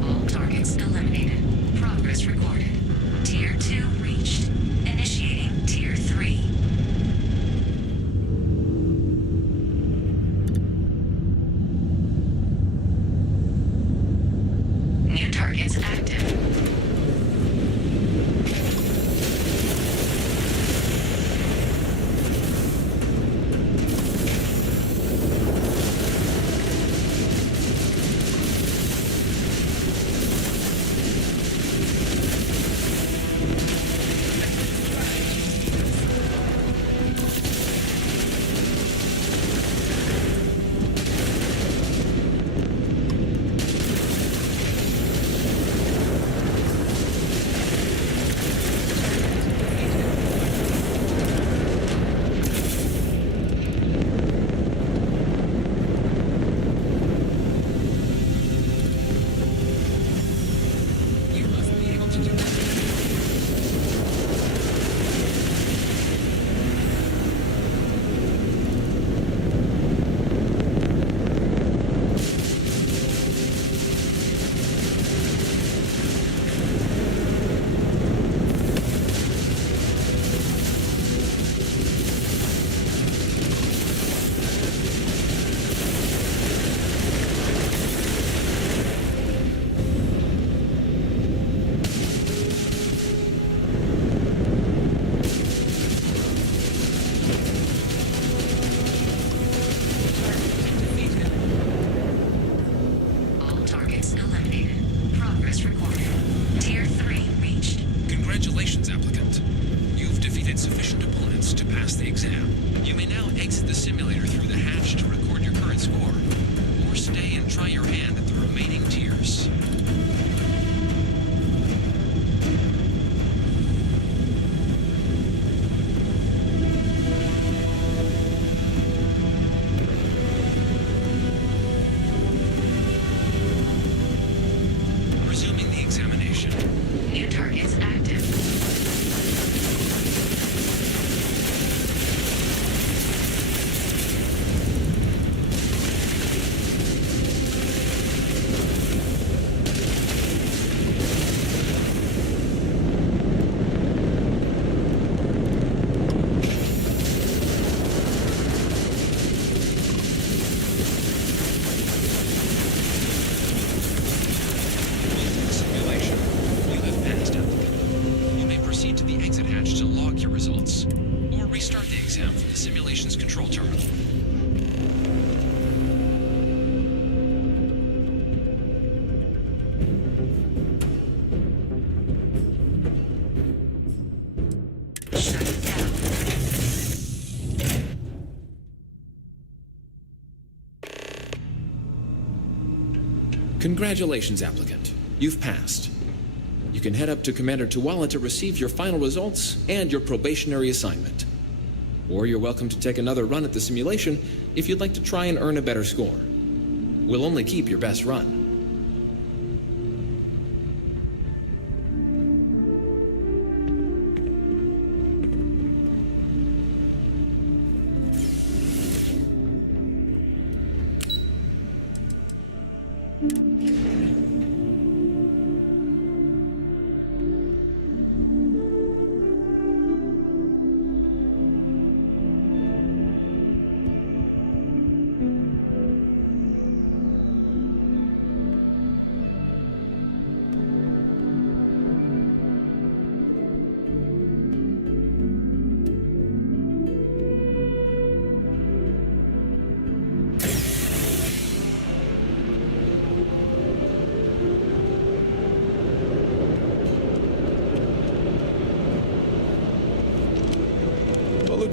All targets eliminated. Progress recorded. Tier 2 reached. Initiating Tier 3. New targets active. All targets eliminated. Progress recorded. Tier 3 reached. Congratulations, applicant. You've defeated sufficient opponents to pass the exam. You may now exit the simulator through the hatch to record your current score, or stay and try your hand at the remaining tiers. Resuming the examination. New targets active. Simulation. You have passed, applicant. You may proceed to the exit hatch to log your results, or restart the exam from the simulation's control terminal. Shut down. Congratulations, applicant. You've passed. You can head up to Commander Tuwala to receive your final results and your probationary assignment. Or you're welcome to take another run at the simulation if you'd like to try and earn a better score. We'll only keep your best run.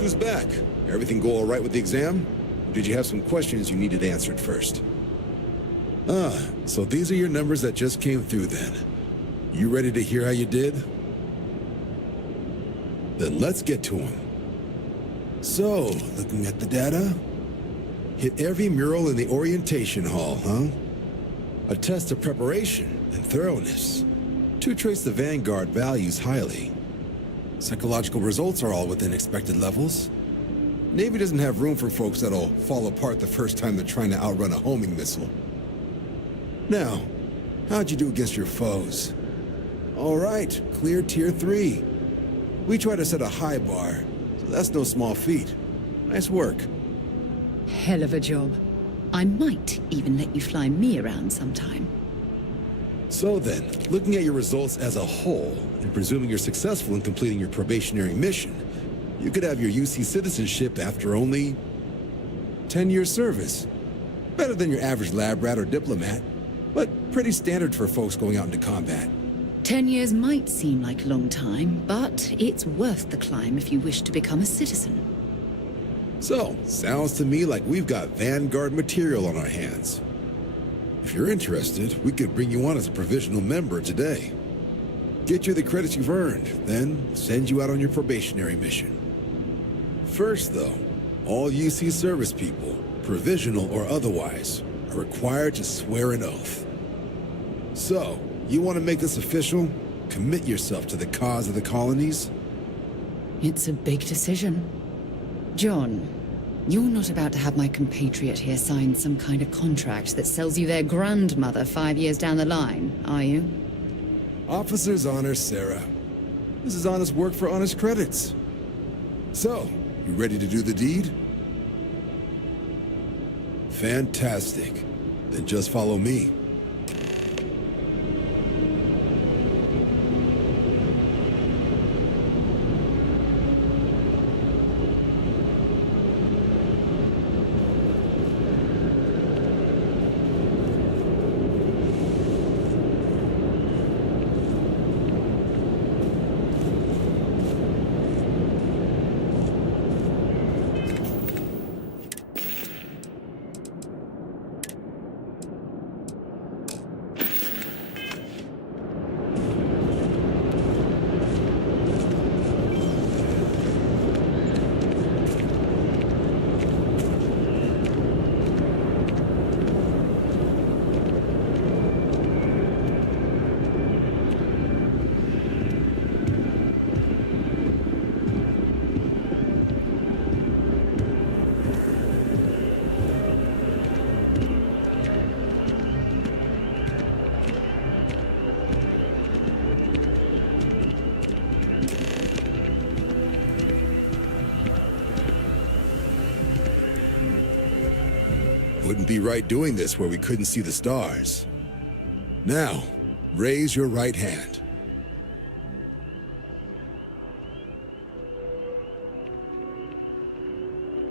who's back. Everything go all right with the exam? Or did you have some questions you needed answered first? Ah, so these are your numbers that just came through then. You ready to hear how you did? Then let's get to them. So, looking at the data, hit every mural in the orientation hall, huh? A test of preparation and thoroughness. To trace the Vanguard values highly. Psychological results are all within expected levels. Navy doesn't have room for folks that'll fall apart the first time they're trying to outrun a homing missile. Now, how'd you do against your foes? All right, clear Tier 3. We try to set a high bar, so that's no small feat. Nice work. Hell of a job. I might even let you fly me around sometime. So then, looking at your results as a whole, and presuming you're successful in completing your probationary mission, you could have your UC citizenship after only 10 years service. Better than your average lab rat or diplomat, but pretty standard for folks going out into combat. 10 years might seem like a long time, but it's worth the climb if you wish to become a citizen. So, sounds to me like we've got Vanguard material on our hands. If you're interested, we could bring you on as a provisional member today. Get you the credits you've earned, then send you out on your probationary mission. First, though, all UC service people, provisional or otherwise, are required to swear an oath. So, you want to make this official? Commit yourself to the cause of the colonies? It's a big decision. John, you're not about to have my compatriot here sign some kind of contract that sells you their grandmother 5 years down the line, are you? Officer's honor, Sarah. This is honest work for honest credits. So, you ready to do the deed? Fantastic. Then just follow me. Wouldn't be right doing this where we couldn't see the stars. Now, raise your right hand.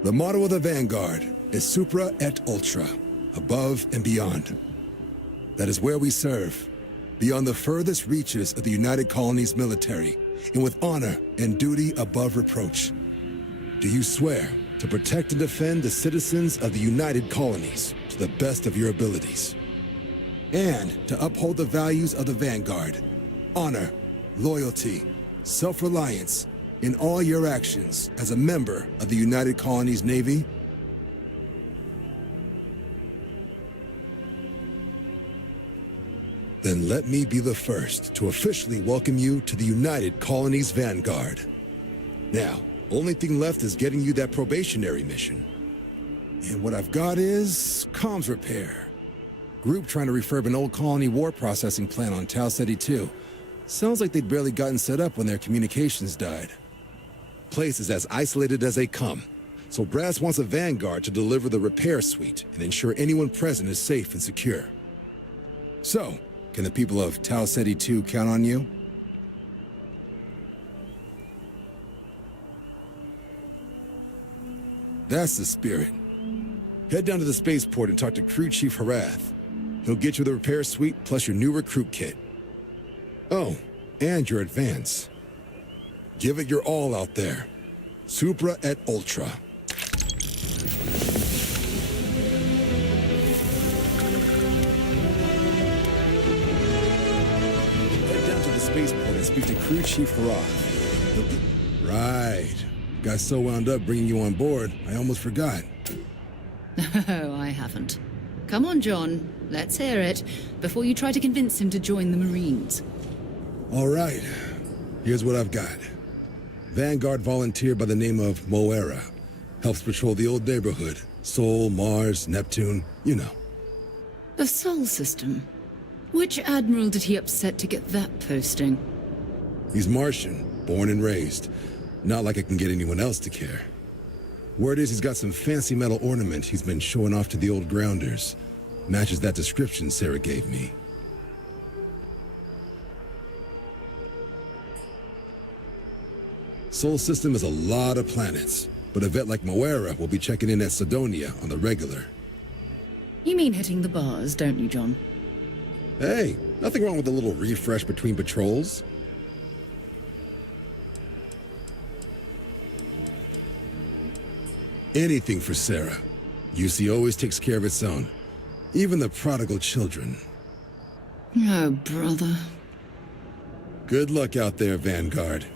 The motto of the Vanguard is Supra et Ultra, above and beyond. That is where we serve, beyond the furthest reaches of the United Colonies military, and with honor and duty above reproach. Do you swear to protect and defend the citizens of the United Colonies to the best of your abilities? And to uphold the values of the Vanguard, honor, loyalty, self-reliance, in all your actions as a member of the United Colonies Navy? Then let me be the first to officially welcome you to the United Colonies Vanguard. Now, only thing left is getting you that probationary mission. And what I've got is comms repair. Group trying to refurb an old colony war processing plant on Tau Ceti 2. Sounds like they'd barely gotten set up when their communications died. Place is as isolated as they come, so Brass wants a Vanguard to deliver the repair suite and ensure anyone present is safe and secure. So, can the people of Tau Ceti 2 count on you? That's the spirit. Head down to the spaceport and talk to Crew Chief Harath. He'll get you the repair suite plus your new recruit kit. Oh, and your advance. Give it your all out there. Supra et Ultra. Head down to the spaceport and speak to Crew Chief Hurrah. Right. Got so wound up bringing you on board, I almost forgot. Oh, I haven't. Come on, John. Let's hear it, before you try to convince him to join the Marines. All right. Here's what I've got. Vanguard volunteer by the name of Moira. Helps patrol the old neighborhood. Sol, Mars, Neptune, you know. The Sol system? Which admiral did he upset to get that posting? He's Martian, born and raised. Not like I can get anyone else to care. Word is he's got some fancy metal ornament he's been showing off to the old grounders. Matches that description Sarah gave me. Sol system has a lot of planets, but a vet like Moira will be checking in at Sidonia on the regular. You mean hitting the bars, don't you, John? Hey, nothing wrong with a little refresh between patrols. Anything for Sarah. UC always takes care of its own. Even the prodigal children. Oh, brother. Good luck out there, Vanguard.